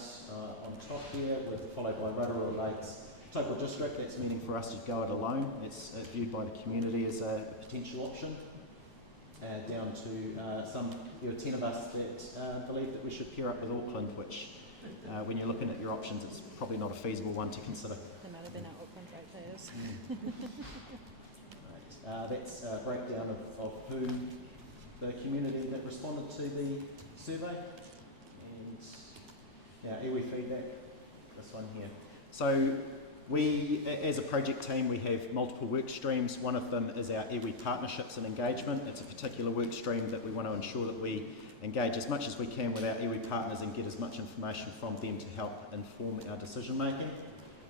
on top here, followed by Rotorua Lakes. Taupō District, that's meaning for us to go it alone. It's viewed by the community as a potential option. Down to there were 10 of us that believe that we should pair up with Auckland, which when you're looking at your options, it's probably not a feasible one to consider. There might have been our Auckland ratepayers. Right. That's a breakdown of who the community that responded to the survey. And now iwi feedback, this one here. So we, as a project team, we have multiple work streams. One of them is our iwi partnerships and engagement. It's a particular work stream that we want to ensure that we engage as much as we can with our iwi partners and get as much information from them to help inform our decision making.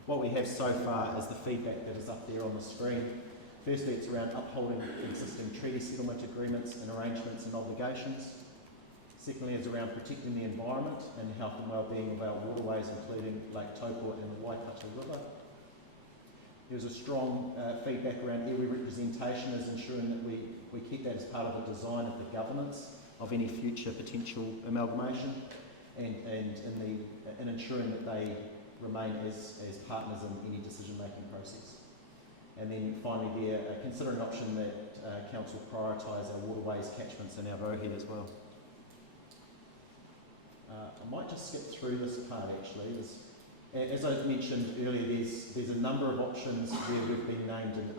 What we have so far is the feedback that is up there on the screen. Firstly, it's around upholding existing treaty settlement agreements and arrangements and obligations. Secondly, it's around protecting the environment and the health and well-being of our waterways, including Lake Taupo and the Waikato River. There's a strong feedback around iwi representation, as ensuring that we keep that as part of the design of the governance of any future potential amalgamation, and ensuring that they remain as partners in any decision-making process. And then finally there, consider an option that council prioritise our waterways, catchments and our rohe as well. I might just skip through this part actually. As I mentioned earlier, there's a number of options where we've been named in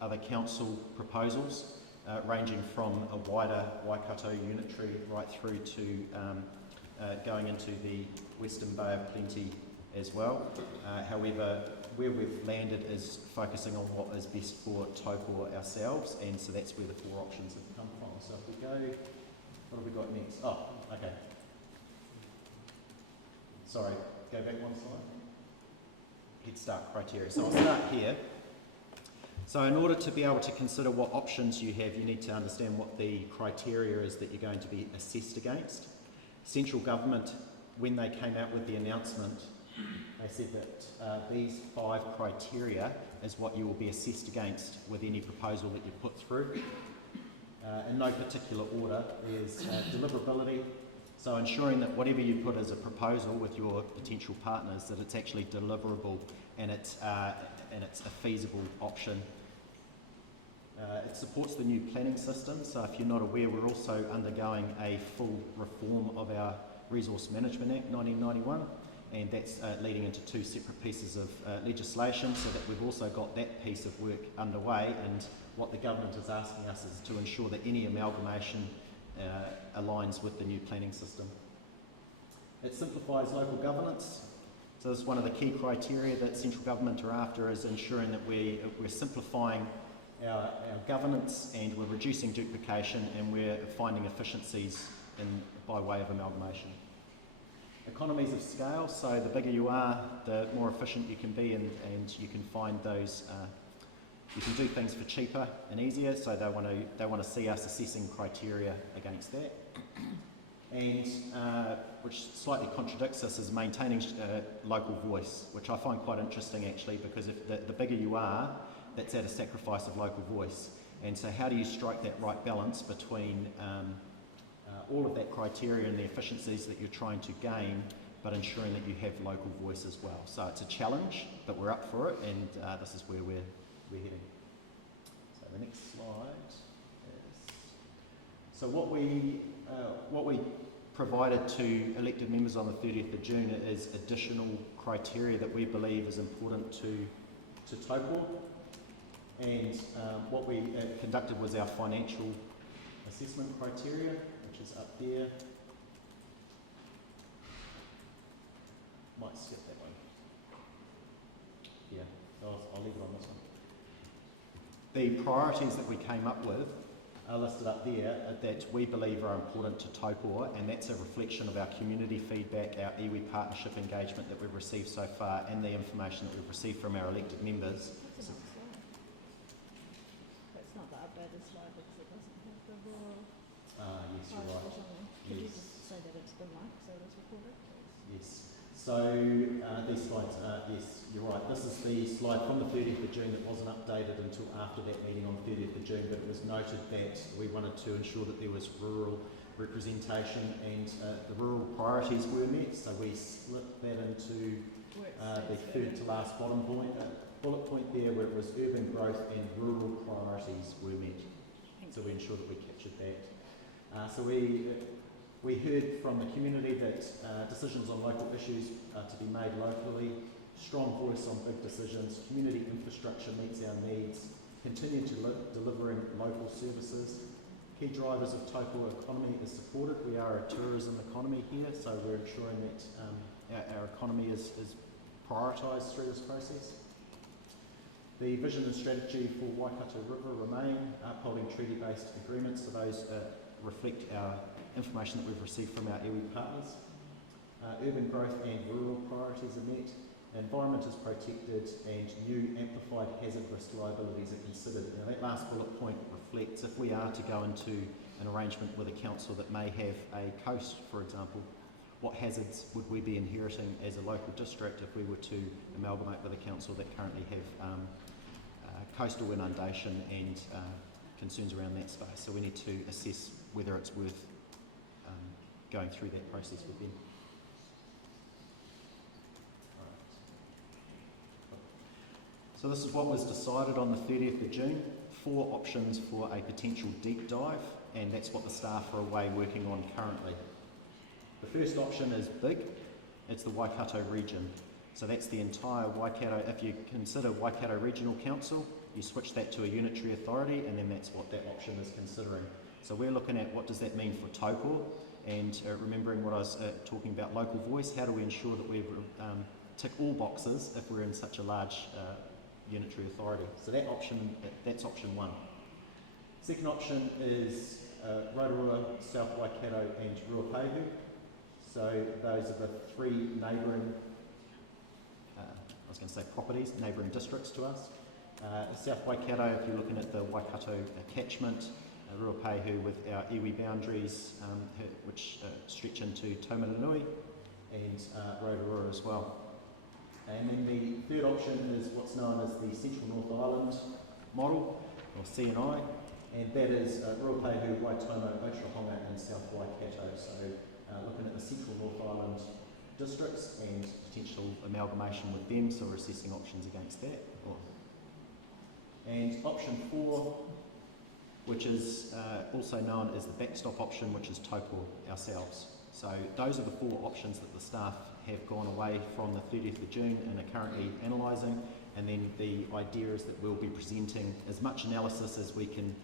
other council proposals, ranging from a wider Waikato unitary right through to going into the Western Bay of Plenty as well. However, where we've landed is focusing on what is best for Taupo ourselves, and so that's where the 4 options have come from. So if we go, what have we got next? Oh, okay. Sorry, go back one slide. Head start criteria. So I'll start here. So in order to be able to consider what options you have, you need to understand what the criteria is that you're going to be assessed against. Central government, when they came out with the announcement, they said that these 5 criteria is what you will be assessed against with any proposal that you put through. In no particular order, there's deliverability, so ensuring that whatever you put as a proposal with your potential partners, that it's actually deliverable and it's a feasible option. It supports the new planning system, so if you're not aware, we're also undergoing a full reform of our Resource Management Act 1991, and that's leading into 2 separate pieces of legislation, so that we've also got that piece of work underway, and what the government is asking us is to ensure that any amalgamation aligns with the new planning system. It simplifies local governance. So this is one of the key criteria that central government are after, is ensuring that we're simplifying our governance, and we're reducing duplication, and we're finding efficiencies by way of amalgamation. Economies of scale, so the bigger you are, the more efficient you can be, and you can find those, you can do things for cheaper and easier, so they want to see us assessing criteria against that. And which slightly contradicts us, is maintaining local voice, which I find quite interesting actually, because if the bigger you are, that's at a sacrifice of local voice. And so how do you strike that right balance between all of that criteria and the efficiencies that you're trying to gain, but ensuring that you have local voice as well? So it's a challenge, but we're up for it, and this is where we're heading. So the next slide is, so what we provided to elected members on the 30th of June is additional criteria that we believe is important to Taupo. And what we conducted was our financial assessment criteria, which is up there. Might skip that one. Yeah, I'll leave it on this one. The priorities that we came up with are listed up there that we believe are important to Taupo, and that's a reflection of our community feedback, our iwi partnership engagement that we've received so far, and the information that we've received from our elected members. That's not the updated slide because it doesn't have the rural. Yes, you're right. Could you Yes. just say that it's been marked so it's recorded, please? Yes. So these slides, yes, you're right. This is the slide from the 30th of June that wasn't updated until after that meeting on 30th of June, but it was noted that we wanted to ensure that there was rural representation, and the rural priorities were met. So we split that into the third to last bottom point, bullet point there, where it was urban growth and rural priorities were met. So we ensured that we captured that. So we heard from the community that decisions on local issues are to be made locally, strong voice on big decisions, community infrastructure meets our needs, continue to delivering local services. Key drivers of Taupo economy is supported. We are a tourism economy here, so we're ensuring that our economy is prioritised through this process. The vision and strategy for Waikato River remain, upholding treaty-based agreements, so those reflect our information that we've received from our iwi partners. Urban growth and rural priorities are met, environment is protected, and new amplified hazard risk liabilities are considered. Now that last bullet point reflects if we are to go into an arrangement with a council that may have a coast, for example, what hazards would we be inheriting as a local district if we were to amalgamate with a council that currently have coastal inundation and concerns around that space. So we need to assess whether it's worth going through that process with them. So this is what was decided on the 30th of June, 4 options for a potential deep dive, and that's what the staff are away working on currently. The first option is big, it's the Waikato region. So that's the entire Waikato. If you consider Waikato Regional Council, you switch that to a unitary authority, and then that's what that option is considering. So we're looking at what does that mean for Taupo, and remembering what I was talking about local voice, how do we ensure that we tick all boxes if we're in such a large unitary authority. So that's option 1. Second option is Rotorua, South Waikato and Ruapehu. So those are the 3 neighbouring, properties, neighbouring districts to us. South Waikato, if you're looking at the Waikato catchment, Ruapehu with our iwi boundaries, which stretch into Taumaranui, and Rotorua as well. And then the third option is what's known as the Central North Island model, or CNI, and that is Ruapehu, Waitomo, Otorohanga and South Waikato. So looking at the Central North Island districts and potential amalgamation with them, so we're assessing options against that. And option 4, which is also known as the backstop option, which is Taupo ourselves. So those are the 4 options that the staff have gone away from the 30th of June and are currently analysing, and then the idea is that we'll be presenting as much analysis as we can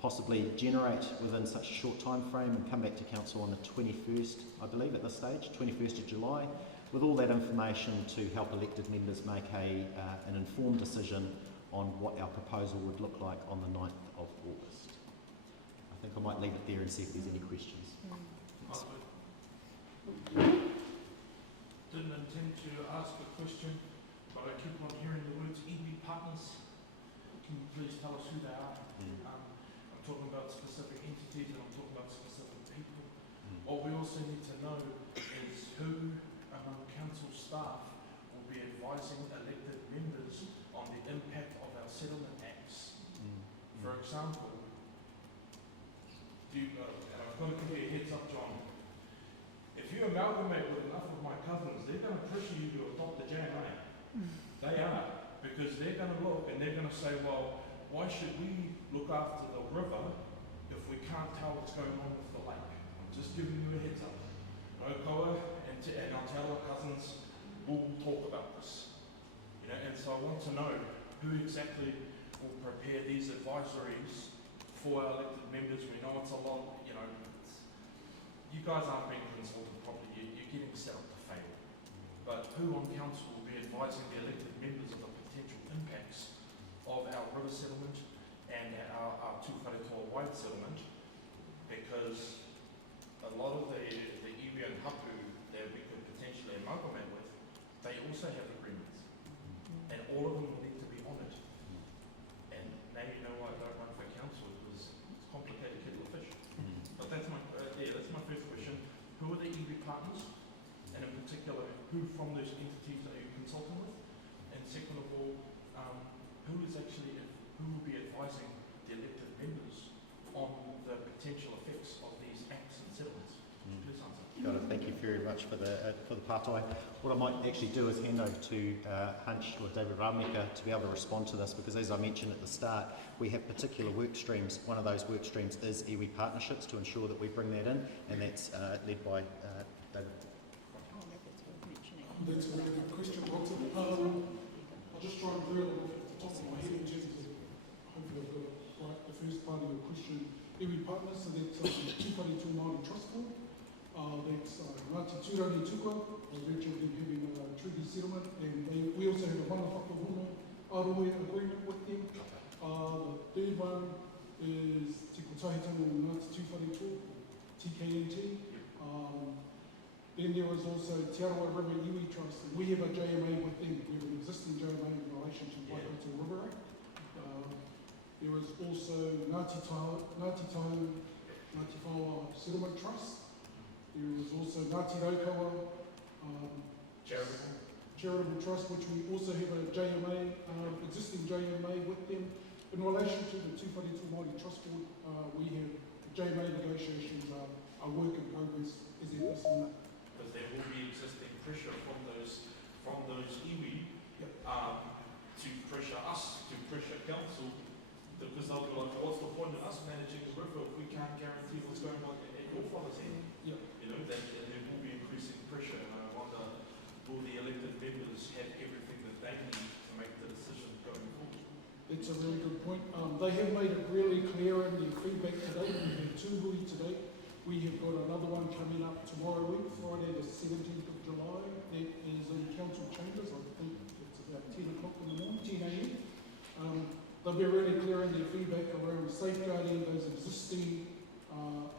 possibly generate within such a short time frame and come back to council on the 21st, I believe at this stage, 21st of July, with all that information to help elected members make an informed decision on what our proposal would look like on the 9th of August. I think I might leave it there and see if there's any questions. Didn't intend to ask a question, but I keep on hearing the words iwi partners. Can you please tell us who they are? I'm talking about specific entities and I'm talking about specific people. What we also need to know is who among council staff will be advising elected members on the impact of our settlement acts. For example, and I've got to give you a heads up, John. If you amalgamate with enough of my cousins, they're going to pressure you to adopt the JMA. They are, because they're going to look and they're going to say, well, why should we look after the river if we can't tell what's going on with the lake? I'm just giving you a heads up. Okoa and our Te Aroha cousins will talk about this. And so I want to know who exactly will prepare these advisories for our elected members. We know it's a lot, you guys aren't being consulted properly, you're getting set up to fail. But who on council will be advising the elected members of the potential impacts of our river settlement and our tūwharetoa wide settlement? Because a lot of the iwi and hapu that we could potentially amalgamate with, they also have agreements. And all of them will need to be honoured. And now you know why I don't run for council, because it's complicated kettle of fish. But that's my first question. Who are the iwi partners? And in particular, who from those entities are you consulting with? And second of all, who will be advising the elected members on the potential effects of these acts and settlements? Please answer. Got it. Thank you very much for the pātai. What I might actually do is hand over to Hunch or David Rameka to be able to respond to this, because as I mentioned at the start, we have particular work streams. One of those work streams is iwi partnerships, to ensure that we bring that in, and that's led by David. That's a really good question, Walter. I'll just try and reel it off the top of my head in terms of, hopefully I've got it right, the first part of your question. Iwi partners, so that's Tūrangi-Tongariro Māori Trust Board. That's Ngāti Turangi-Tongariro, by virtue of them having a treaty settlement, and we also have a Manawhaka Hono Aroe agreement with them. The third one is Te Kotahitanga o Ngāti Tūwharetoa, TKNT. Then there was also Te Aroha River Iwi Trust, and we have a JMA with them. We have an existing JMA in relation to Waikato River Act. There was also Ngāti Whaoa Settlement Trust. There was also Ngāti Raukawa Charitable Trust, which we also have a JMA, existing JMA with them. In relation to the Tūwharetoa Māori Trust Board, we have JMA negotiations are work in progress as it is on. Because there will be existing pressure from those iwi to pressure us, to pressure council, because they'll be like, what's the point of us managing the river if we can't guarantee what's going on at your father's end? Yep. You know, that there will be increasing pressure, and I wonder, will the elected members have everything that they need to make the decision going forward? That's a really good point. They have made it really clear in their feedback today. We had 2 hui today. We have got another one coming up tomorrow week, Friday the 17th of July. That is in council chambers. I think it's about 10 o'clock in the morning, 10 a.m. They'll be really clear in their feedback around safeguarding those existing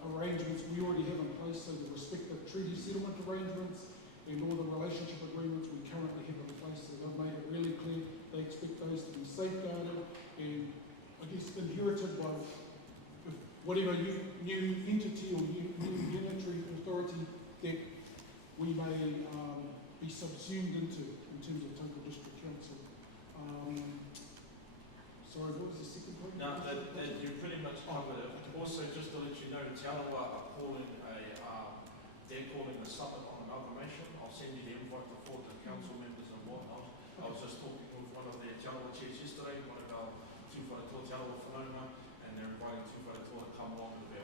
arrangements we already have in place, so the respective treaty settlement arrangements and all the relationship agreements we currently have in place. So they've made it really clear they expect those to be safeguarded and, I guess, inherited by whatever new entity or new unitary authority that we may be subsumed into in terms of Taupō District Council. Sorry, what was the second point? No, you pretty much covered it. Also, just to let you know, Te Arawa are calling they're calling a summit on amalgamation. I'll send you the invite before to council members and whatnot. I was just talking with one of their Te Arawa chairs yesterday, one of our tūwharatua Te Arawa whanaunga, and they're inviting tūwharatua to come along to their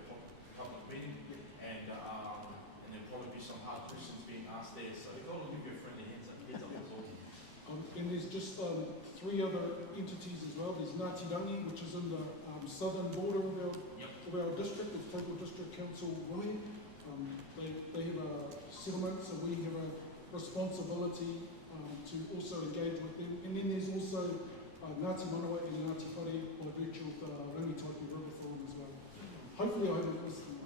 public meeting, and there'll probably be some hard questions being asked there, so they've got to give you a friendly heads up as well. And there's just 3 other entities as well. There's Turangi, which is in the southern border of our district, of Taupō District Council Willing. They have a settlement, so we have a responsibility to also engage with them. And then there's also Ngāti Manawa and Ngāti Whare by virtue of the Rangitaiki River Forum as well. Hopefully I haven't missed them.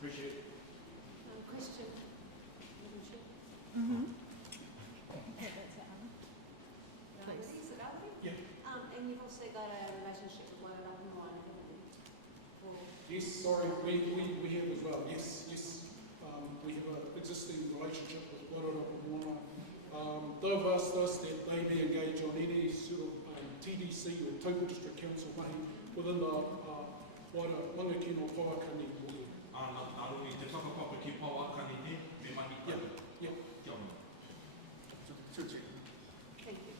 Appreciate it. Question. Mm-hmm. Is it Alfie? Yeah. And you've also got a relationship with one another, haven't you? Yes, sorry, we have as well. Yes. We have an existing relationship with Wairarapa. They've asked us that they be engaged on any sort of TDC or Taupō District Council mahi within the Mangakino-Pouakani border. Nārui, te whakapapa ki Pouākani ne, me mahi tau. Yep. Kia ora. Thank you.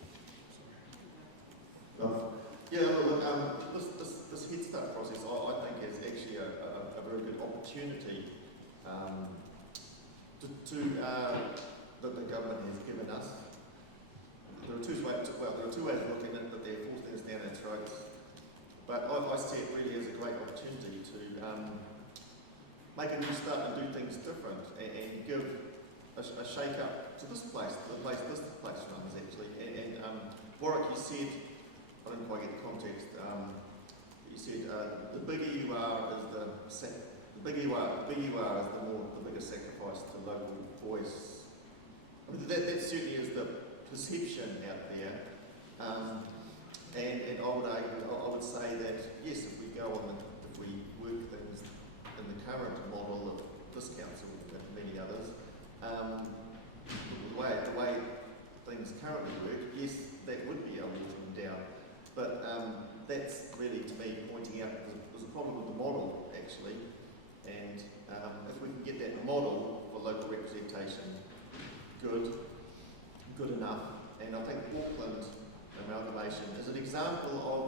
This Head Start process, I think, is actually a very good opportunity that the government has given us. There are two ways of looking at it, that they're forcing us down our throats. But I see it really as a great opportunity to make a new start and do things different and give a shake-up to this place, the place this place runs actually. And Warwick, you said, I didn't quite get the context, you said the bigger you are is the bigger sacrifice to local voice. I mean, that certainly is the perception out there, and I would say that yes, if we work things in the current model of this council and many others, the way things currently work, yes, that would be a watering down. But that's really, to me, pointing out there's a problem with the model actually, and if we can get that model for local representation good enough. And I think Auckland amalgamation is an example of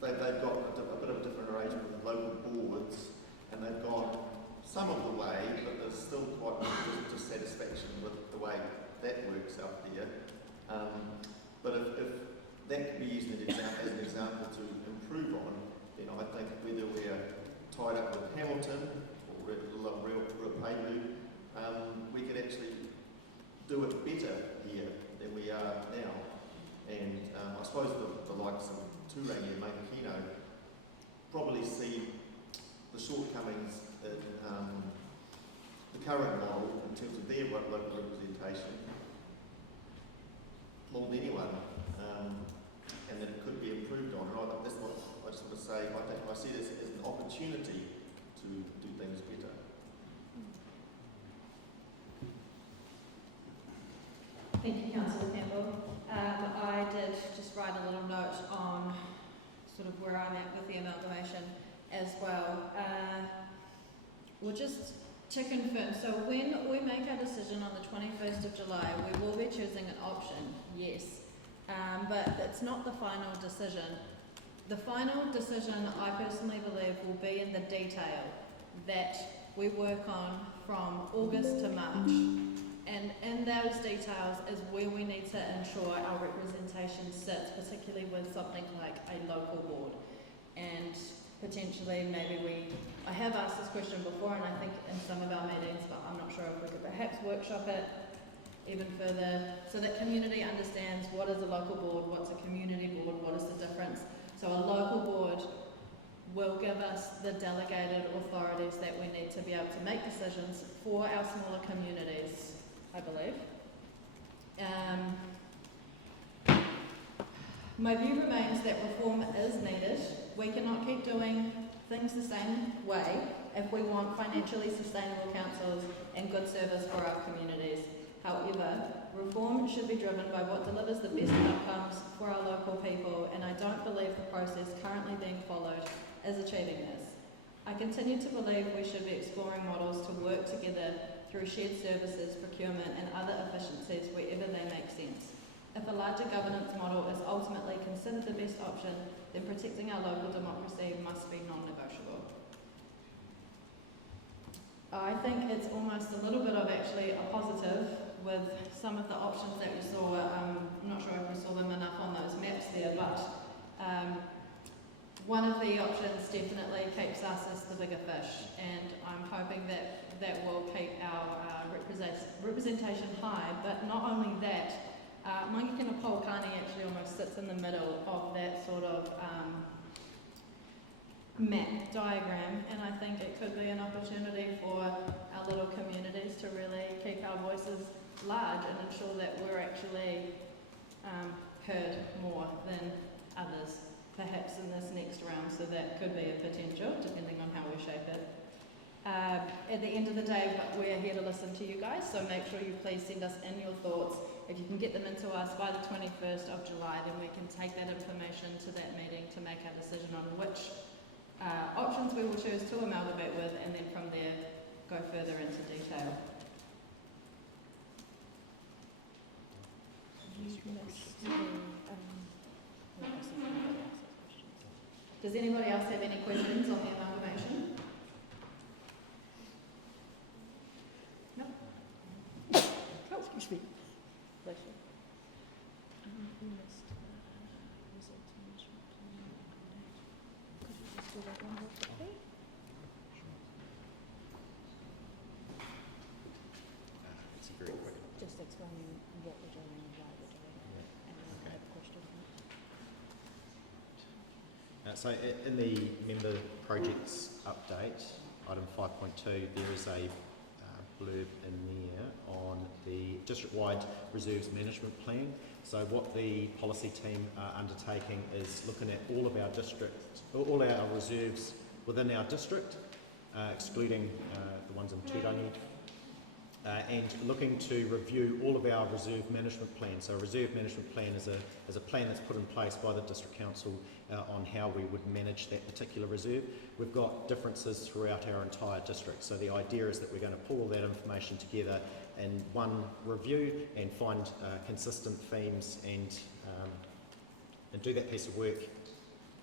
they've got a bit of a different arrangement with local boards, and they've gone some of the way, but there's still quite dissatisfaction with the way that works out there. But if that can be used as an example to improve on, then I think whether we're tied up with Hamilton or real Paimu, we can actually do it better here than we are now. And I suppose the likes of Turangi and Mangakino probably see the shortcomings in the current model in terms of their local representation more than anyone, and that it could be improved on. And that's what I just want to say. I see this as an opportunity to do things better. Thank you, Councillor Campbell. I did just write a little note on sort of where I'm at with the amalgamation as well. Well, just to confirm, so when we make our decision on the 21st of July, we will be choosing an option, yes. but it's not the final decision. The final decision, I personally believe, will be in the detail that we work on from August to March. And in those details is where we need to ensure our representation sits, particularly with something like a local board. And potentially I have asked this question before, and I think in some of our meetings, but I'm not sure if we could perhaps workshop it even further so that community understands what is a local board, what's a community board, what is the difference. So a local board will give us the delegated authorities that we need to be able to make decisions for our smaller communities, I believe. My view remains that reform is needed. We cannot keep doing things the same way if we want financially sustainable councils and good service for our communities. However, reform should be driven by what delivers the best outcomes for our local people, and I don't believe the process currently being followed is achieving this. I continue to believe we should be exploring models to work together through shared services, procurement and other efficiencies wherever they make sense. If a larger governance model is ultimately considered the best option, then protecting our local democracy must be non-negotiable. I think it's almost a little bit of actually a positive with some of the options that we saw. I'm not sure if we saw them enough on those maps there, but one of the options definitely keeps us as the bigger fish, and I'm hoping that will keep our representation high. But not only that, Mangakino-Pouakani actually almost sits in the middle of that sort of map diagram, and I think it could be an opportunity for our little communities to really keep our voices large and ensure that we're actually heard more than others, perhaps in this next round. So that could be a potential, depending on how we shape it. At the end of the day, but we're here to listen to you guys, so make sure you please send us in your thoughts. If you can get them into us by the 21st of July, then we can take that information to that meeting to make our decision on which options we will choose to amalgamate with, and then from there go further into detail. Does anybody else have any questions on the amalgamation? No? Oh, excuse me. Bless you. It's very quick. Just explaining what we're doing and why we're doing it, and then I have a question. So in the member projects update, item 5.2, there is a blurb in there on the district-wide reserves management plan. So what the policy team are undertaking is looking at all of our districts, all our reserves within our district, excluding the ones in Turangi, and looking to review all of our reserve management plans. So a reserve management plan is a plan that's put in place by the district council on how we would manage that particular reserve. We've got differences throughout our entire district, so the idea is that we're going to pull all that information together in one review and find consistent themes and do that piece of work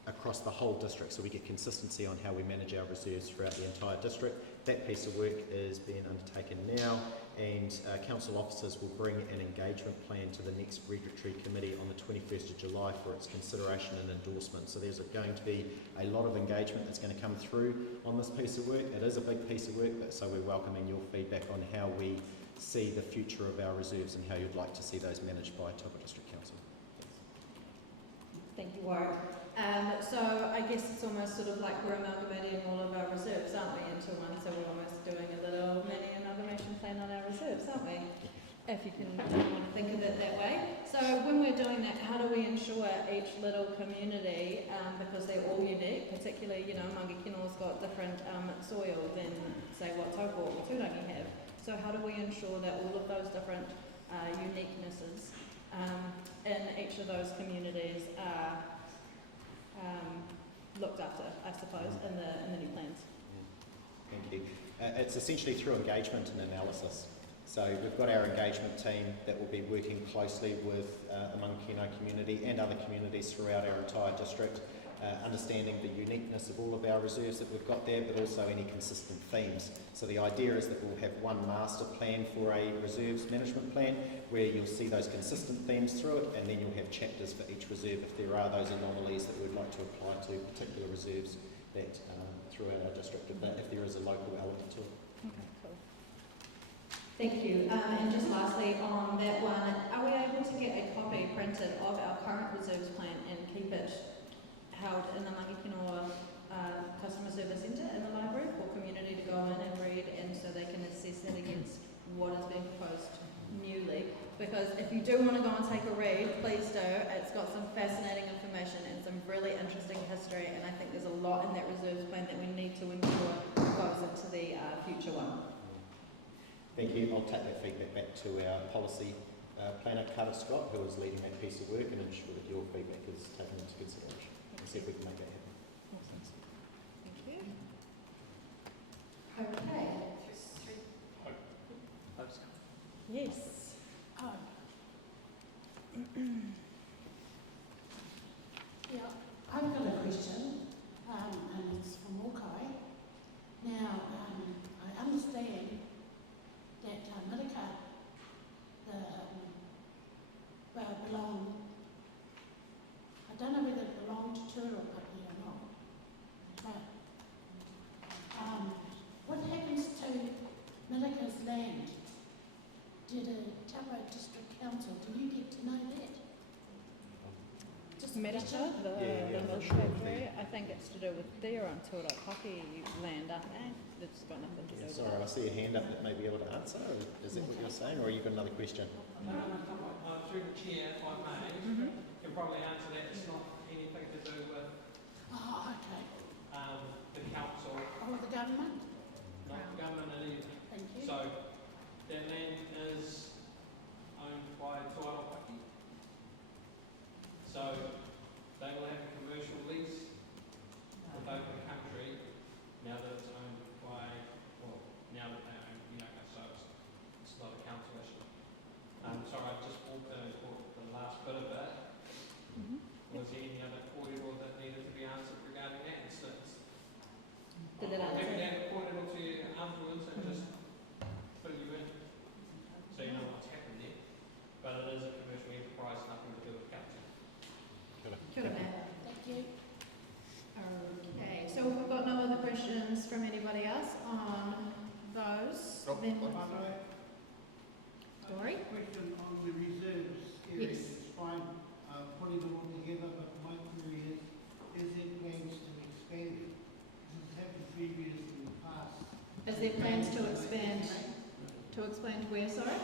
across the whole district, so we get consistency on how we manage our reserves throughout the entire district. That piece of work is being undertaken now, and council officers will bring an engagement plan to the next regulatory committee on the 21st of July for its consideration and endorsement. So there's going to be a lot of engagement that's going to come through on this piece of work. It is a big piece of work, but so we're welcoming your feedback on how we see the future of our reserves and how you'd like to see those managed by Taupō District Council. Thank you, Warwick. So I guess it's almost sort of like we're amalgamating all of our reserves, aren't we, into one? So we're almost doing a little mini amalgamation plan on our reserves, aren't we? If you can want to think of it that way. So when we're doing that, how do we ensure each little community, because they're all unique, particularly, you know, Mangakino's got different soil than, say, what Taupo or Turangi have. So how do we ensure that all of those different uniquenesses in each of those communities are looked after, I suppose, in the new plans? Thank you. It's essentially through engagement and analysis. So we've got our engagement team that will be working closely with the Mangakino community and other communities throughout our entire district, understanding the uniqueness of all of our reserves that we've got there, but also any consistent themes. So the idea is that we'll have one master plan for a reserves management plan where you'll see those consistent themes through it, and then you'll have chapters for each reserve if there are those anomalies that we'd like to apply to particular reserves that throughout our district, if there is a local element to it. Okay, cool. Thank you. And just lastly on that one, are we able to get a copy printed of our current reserves plan and keep it held in the Mangakino Customer Service Centre in the library for community to go in and read, and so they can assess it against what is being proposed newly? Because if you do want to go and take a read, please do. It's got some fascinating information and some really interesting history, and I think there's a lot in that reserves plan that we need to ensure goes into the future one. Thank you. I'll take that feedback back to our policy planner, Carter Scott, who is leading that piece of work, and ensure that your feedback is taken into consideration and see if we can make that happen. Awesome. Thank you. Okay. Yes. Yeah, I've got a question, and it's from Mokai. Now, I understand that Mirika, belong, I don't know whether it belonged to Tūrangi or not, but what happens to Mirika's land? Did a Taupō District Council, do you get to know that? Just a Merita, question. the milk factory, I think it's to do with their own Tūrangi land, I think. It's got nothing to do with Sorry, I see a hand up that may be able to answer. Is that what you're saying, or you got another question? Through the chair, if I may, can probably answer that. It's not anything to do with Oh, okay. the council, Oh, the government? not the government either. Thank you. So that land is owned by Tūrangi. So they will have a commercial lease with open country now that it's owned by, well, now that they own Minaka, so it's not a council issue. Sorry, I just walked in and caught the last bit of it. Was there any other corridor that needed to be answered regarding that instance? Did it I'm answer? happy to have a corridor to you afterwards and just fill you in so you know what's happened there. But it is a commercial enterprise, nothing to do with council. Kia ora. Thank you. Okay, so we've got no other questions from anybody else on those. Then Tori? Question on the reserves area. Yes. It's fine putting them all together, but my query is there plans to expand it? This has happened previously in the past. Is there plans to expand to where, sorry?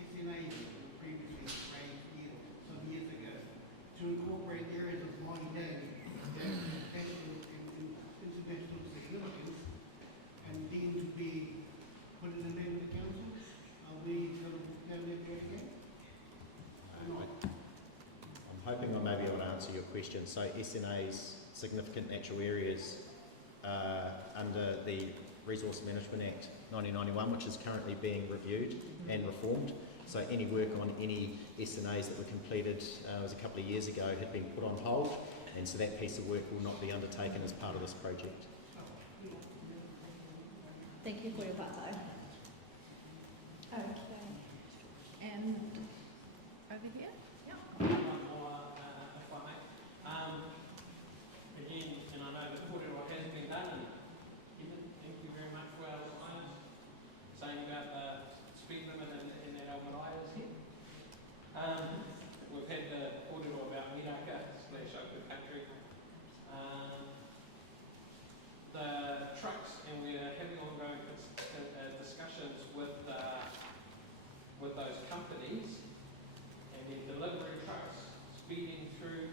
SNA previously raised here some years ago to incorporate areas of Māori land that have national and international significance and deemed to be put in the name of the council. Are we going to go that way again? Or not? I'm hoping I may be able to answer your question. So SNA's significant natural areas under the Resource Management Act 1991, which is currently being reviewed and reformed. So any work on any SNAs that were completed was a couple of years ago had been put on hold, and so that piece of work will not be undertaken as part of this project. Thank you for your part. Okay. And over here? Yeah. One more, if I may. Again, and I know the corridor has been done, and Kevin, thank you very much for our time, saying about the speed limit in that Almaraia here. We've had the corridor about Miraka / open country. The trucks, and we're having ongoing discussions with those companies, and their delivery trucks speeding through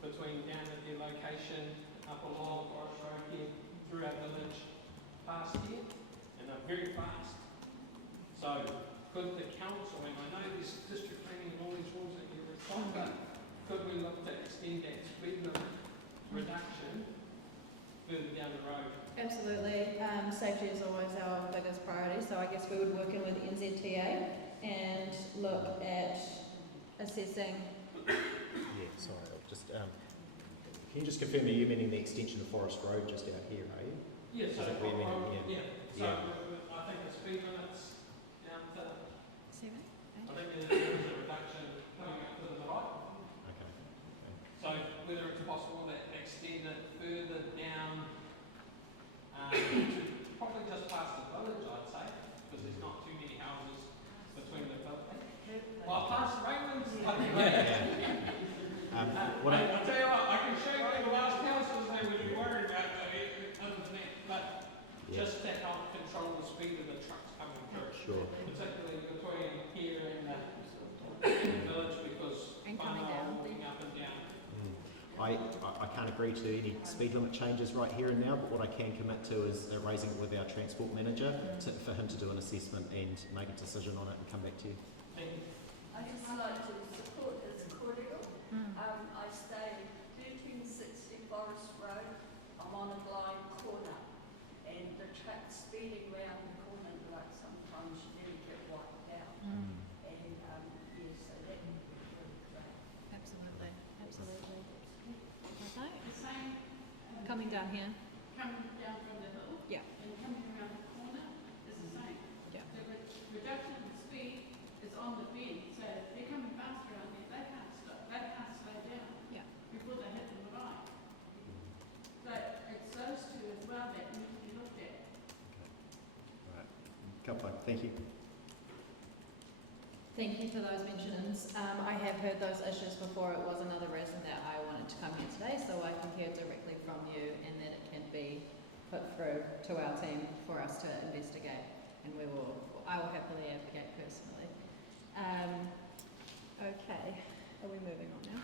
between down at their location, up along Forest Road here, through our village, past here, and they're very fast. So could the council, and I know there's district planning and all these rules that you require, but could we look to extend that speed limit reduction further down the road. Absolutely. Safety is always our biggest priority, so I guess we would work in with NZTA and look at assessing. Yeah, sorry, I'll just, can you just confirm, are you meaning the extension of Forest Road just out here, are you? Yeah, so, Is that where you mean, yeah. So I think the speed limit's down to, 7? I think there is a reduction coming up to the right. Okay. So whether it's possible to extend it further down to probably just past the village, I'd say, because there's not too many houses between the village. Well, past Raymond's. What I'll tell you what, I can show you the last houses they would be worried about, other than that, but just to help control the speed of the trucks coming through. Sure. Particularly between here and the village, because And coming down. walking up and down. I can't agree to any speed limit changes right here and now, but what I can commit to is raising it with our transport manager for him to do an assessment and make a decision on it and come back to you. Thank you. I just like to support this corridor. I stay 1360 Forest Road. I'm on a blind corner, and the track speeding round the corner, like sometimes you nearly get wiped out. And so that would be really great. Absolutely, absolutely. Okay. The same, Coming down here. coming down from the hill. Yeah. And coming around the corner is the same. Yeah. The reduction in speed is on the bend, so they're coming faster around there, they can't stop, they can't slow down. Yeah. Before they hit the right. So it's those two as well that need to be looked at. Right. Couple, thank you. Thank you for those mentions. I have heard those issues before. It was another reason that I wanted to come here today, so I can hear directly from you and that it can be put through to our team for us to investigate, and I will happily advocate personally. Okay, are we moving on now?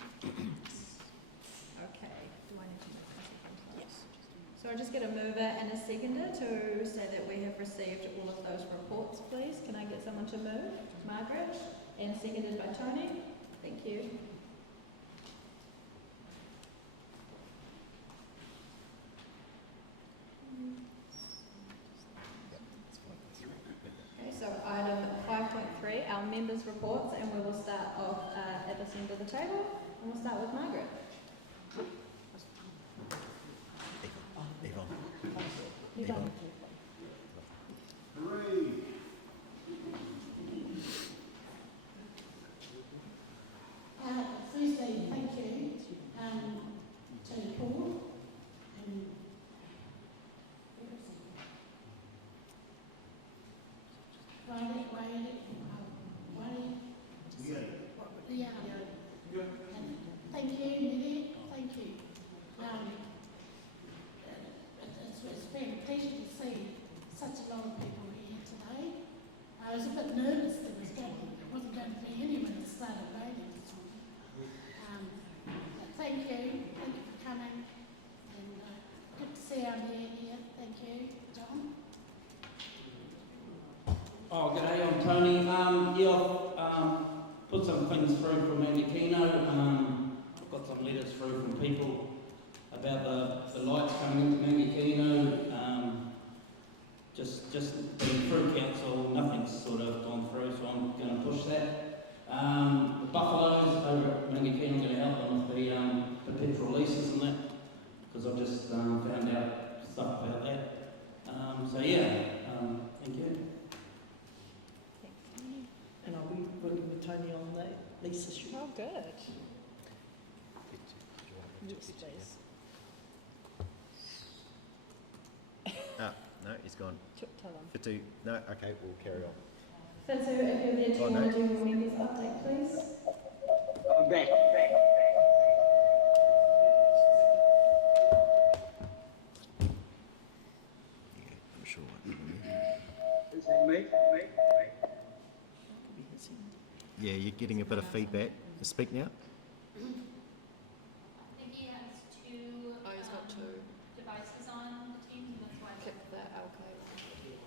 Okay, do I need to move this again? Yes. So I'll just get a mover and a seconder to say that we have received all of those reports, please. Can I get someone to move? Margaret, and seconded by Tony. Thank you. Okay, so item 5.3, our members' reports, and we will start off at this end of the table, and we'll start with Margaret. Yvonne. Hooray! Firstly, thank you to Paul and thank you, Minnie. Thank you. It's been a pleasure to see such a lot of people here today. I was a bit nervous that it wasn't going to be anyone that started raining this morning. But thank you for coming, and good to see our mayor here. Thank you, John. Oh, g'day, I'm Tony. Put some things through from Mangakino. I've got some letters through from people about the lights coming into Mangakino. Just been through council, nothing's sort of gone through, so I'm going to push that. The buffaloes over at Mangakino, I'm going to help them with the petrol leases and that, because I've just found out stuff about that. Thank you. And I'll be working with Tony on that lease issue. Oh, good. Yes, please. No, he's gone. Tell them. Fitu, no, okay, we'll carry on. Fitu, if you're there, do you want to do your members' update, please? I'm back. I'm sure. Is that me? Yeah, you're getting a bit of feedback. Speak now. I think he has two he's got two devices on the team, that's why. Click the LK.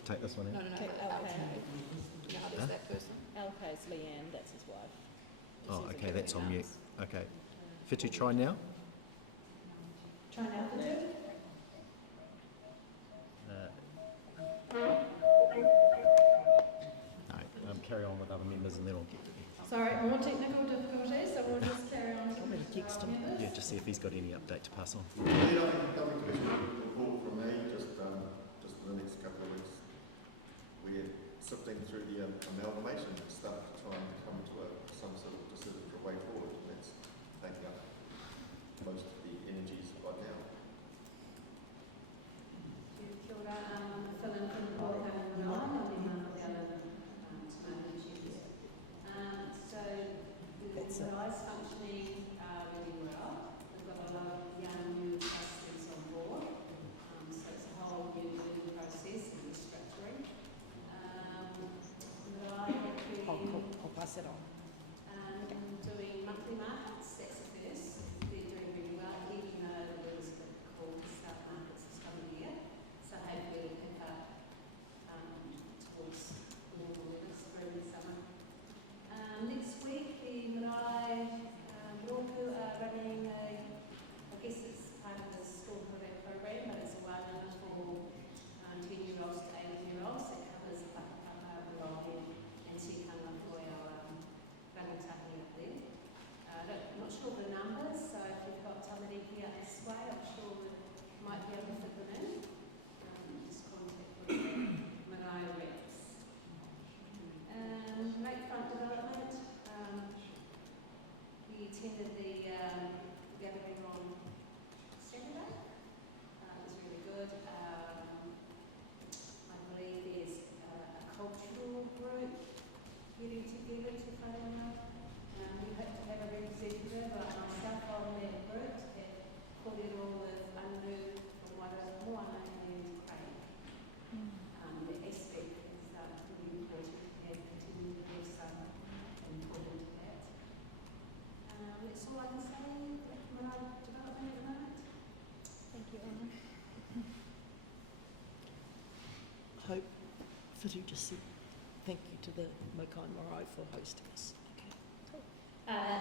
Take this one out. No, Click LK. LK. Now there's that person. LK's Leanne, that's his wife. Oh, okay, that's on mute. Okay. Fitu, try now. Try now, Fitu. Sorry, more technical difficulties, so we'll just carry on to Want me to text him? members. Yeah, just see if he's got any update to pass on. Nothing report from me, just for the next couple of weeks. We're sifting through the amalgamation stuff to try and come to some sort of decision for a way forward, and that's taking up most of the energies right now. Kia ora, fill in from Pouākani and so the Marae's functioning really well. We've got a lot of young new trustees on board, so it's a whole new learning process and restructuring. I'll pass it on. Doing monthly markets, that's the first. They're doing really well, even though there was a bit cold start markets this time of year. So hopefully it'll pick up towards normal levels spring, summer. Next week, the Marae Roku are running I guess it's part of the school program, but it's a one for 10-year-olds to 18-year-olds. It covers Te Papamārearea and tikanga for our rangatahi up there. I'm not sure the numbers, so if you've got somebody here this way, I'm sure we might be able to fit them in. Just contact the Marae reps. Lakefront development. We attended the gathering on Saturday. It was really good. I believe there's a cultural group getting together to whānau. We hope to have a representative like myself on that group to kōrero with Anu from Moana and Craig. The aspect is really important and continue to have some input into that. That's all I can say with Marae development at the moment. Thank you, Anna. Hope Fitu just said thank you to the Mokai Marae for hosting us.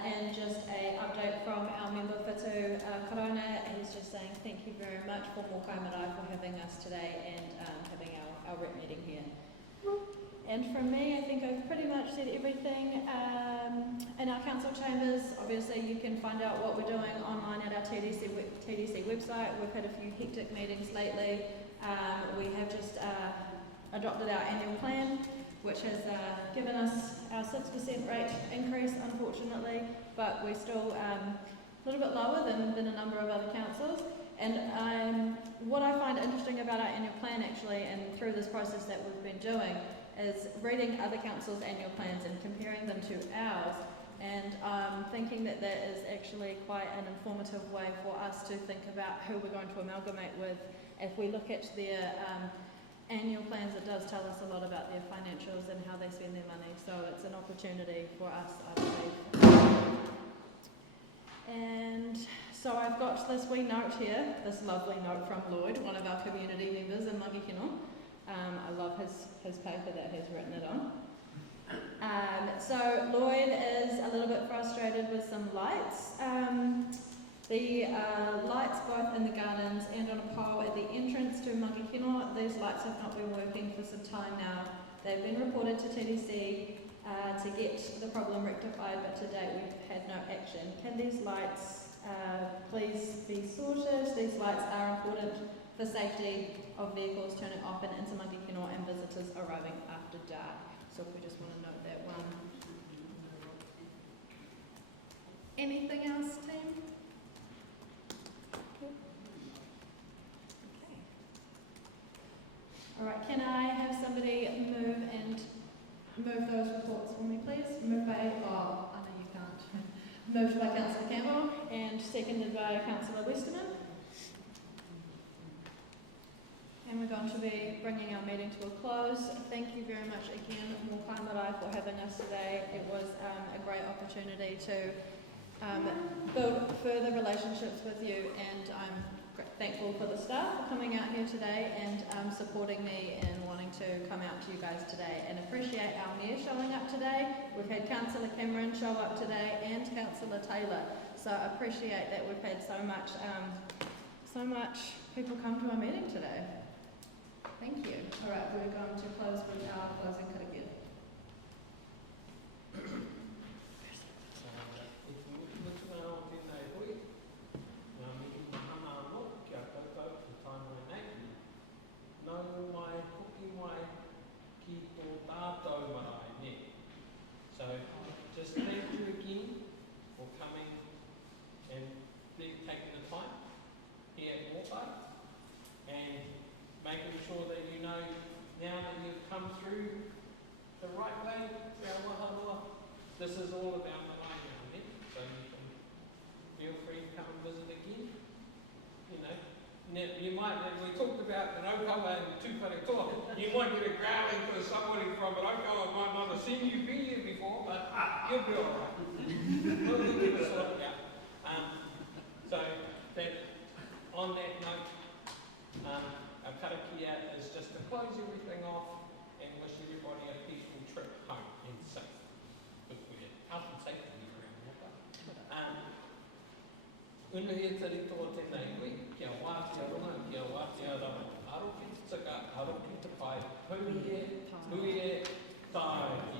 And just an update from our member Fitu Karona. He's just saying thank you very much for Mokai Marae for having us today and having our rep meeting here. And from me, I think I've pretty much said everything. In our council chambers, obviously you can find out what we're doing online at our TDC website. We've had a few hectic meetings lately. We have just adopted our annual plan, which has given us our 6% rate increase, unfortunately, but we're still a little bit lower than a number of other councils. And what I find interesting about our annual plan, actually, and through this process that we've been doing, is reading other councils' annual plans and comparing them to ours, and thinking that that is actually quite an informative way for us to think about who we're going to amalgamate with. If we look at their annual plans, it does tell us a lot about their financials and how they spend their money, so it's an opportunity for us, I believe. And so I've got this wee note here, this lovely note from Lloyd, one of our community members in Mangakino. I love his paper that he's written it on. So Lloyd is a little bit frustrated with some lights. The lights both in the gardens and on a pole at the entrance to Mangakino, these lights have not been working for some time now. They've been reported to TDC to get the problem rectified, but to date we've had no action. Can these lights please be sorted? These lights are important for safety of vehicles turning off and into Mangakino and visitors arriving after dark. So if we just want to note that one. Anything else, team? Okay. All right, can I have somebody move those reports for me, please? Moved by, oh, I know you can't. Moved by Councillor Campbell and seconded by Councillor Westerman. And we're going to be bringing our meeting to a close. Thank you very much again, Mokai Marae, for having us today. It was a great opportunity to build further relationships with you, and I'm thankful for the staff for coming out here today and supporting me and wanting to come out to you guys today, and appreciate our Mayor showing up today. We've had Councillor Cameron show up today and Councillor Taylor, so I appreciate that we've had so much people come to our meeting today. Thank you. All right, we're going to close with our closing karakia. sure that you know now that you've come through the right way, this is all about the line now, so you can feel free to come and visit again. You know, now, you might, we talked about an Okawa and Tūrangi-Tongariro, you might get a growling because somebody from an Okawa might not have seen you been here before, but you'll be alright. We'll get it sorted out. So, that, on that note, our karakia is just to close everything off and wish everybody a peaceful trip home and safe. Health and safety around. Unuhia te rito o tēnei ui, kia wā te runga, kia wā te rama. Aro ki te tika, aro ki te pai, huie, tai.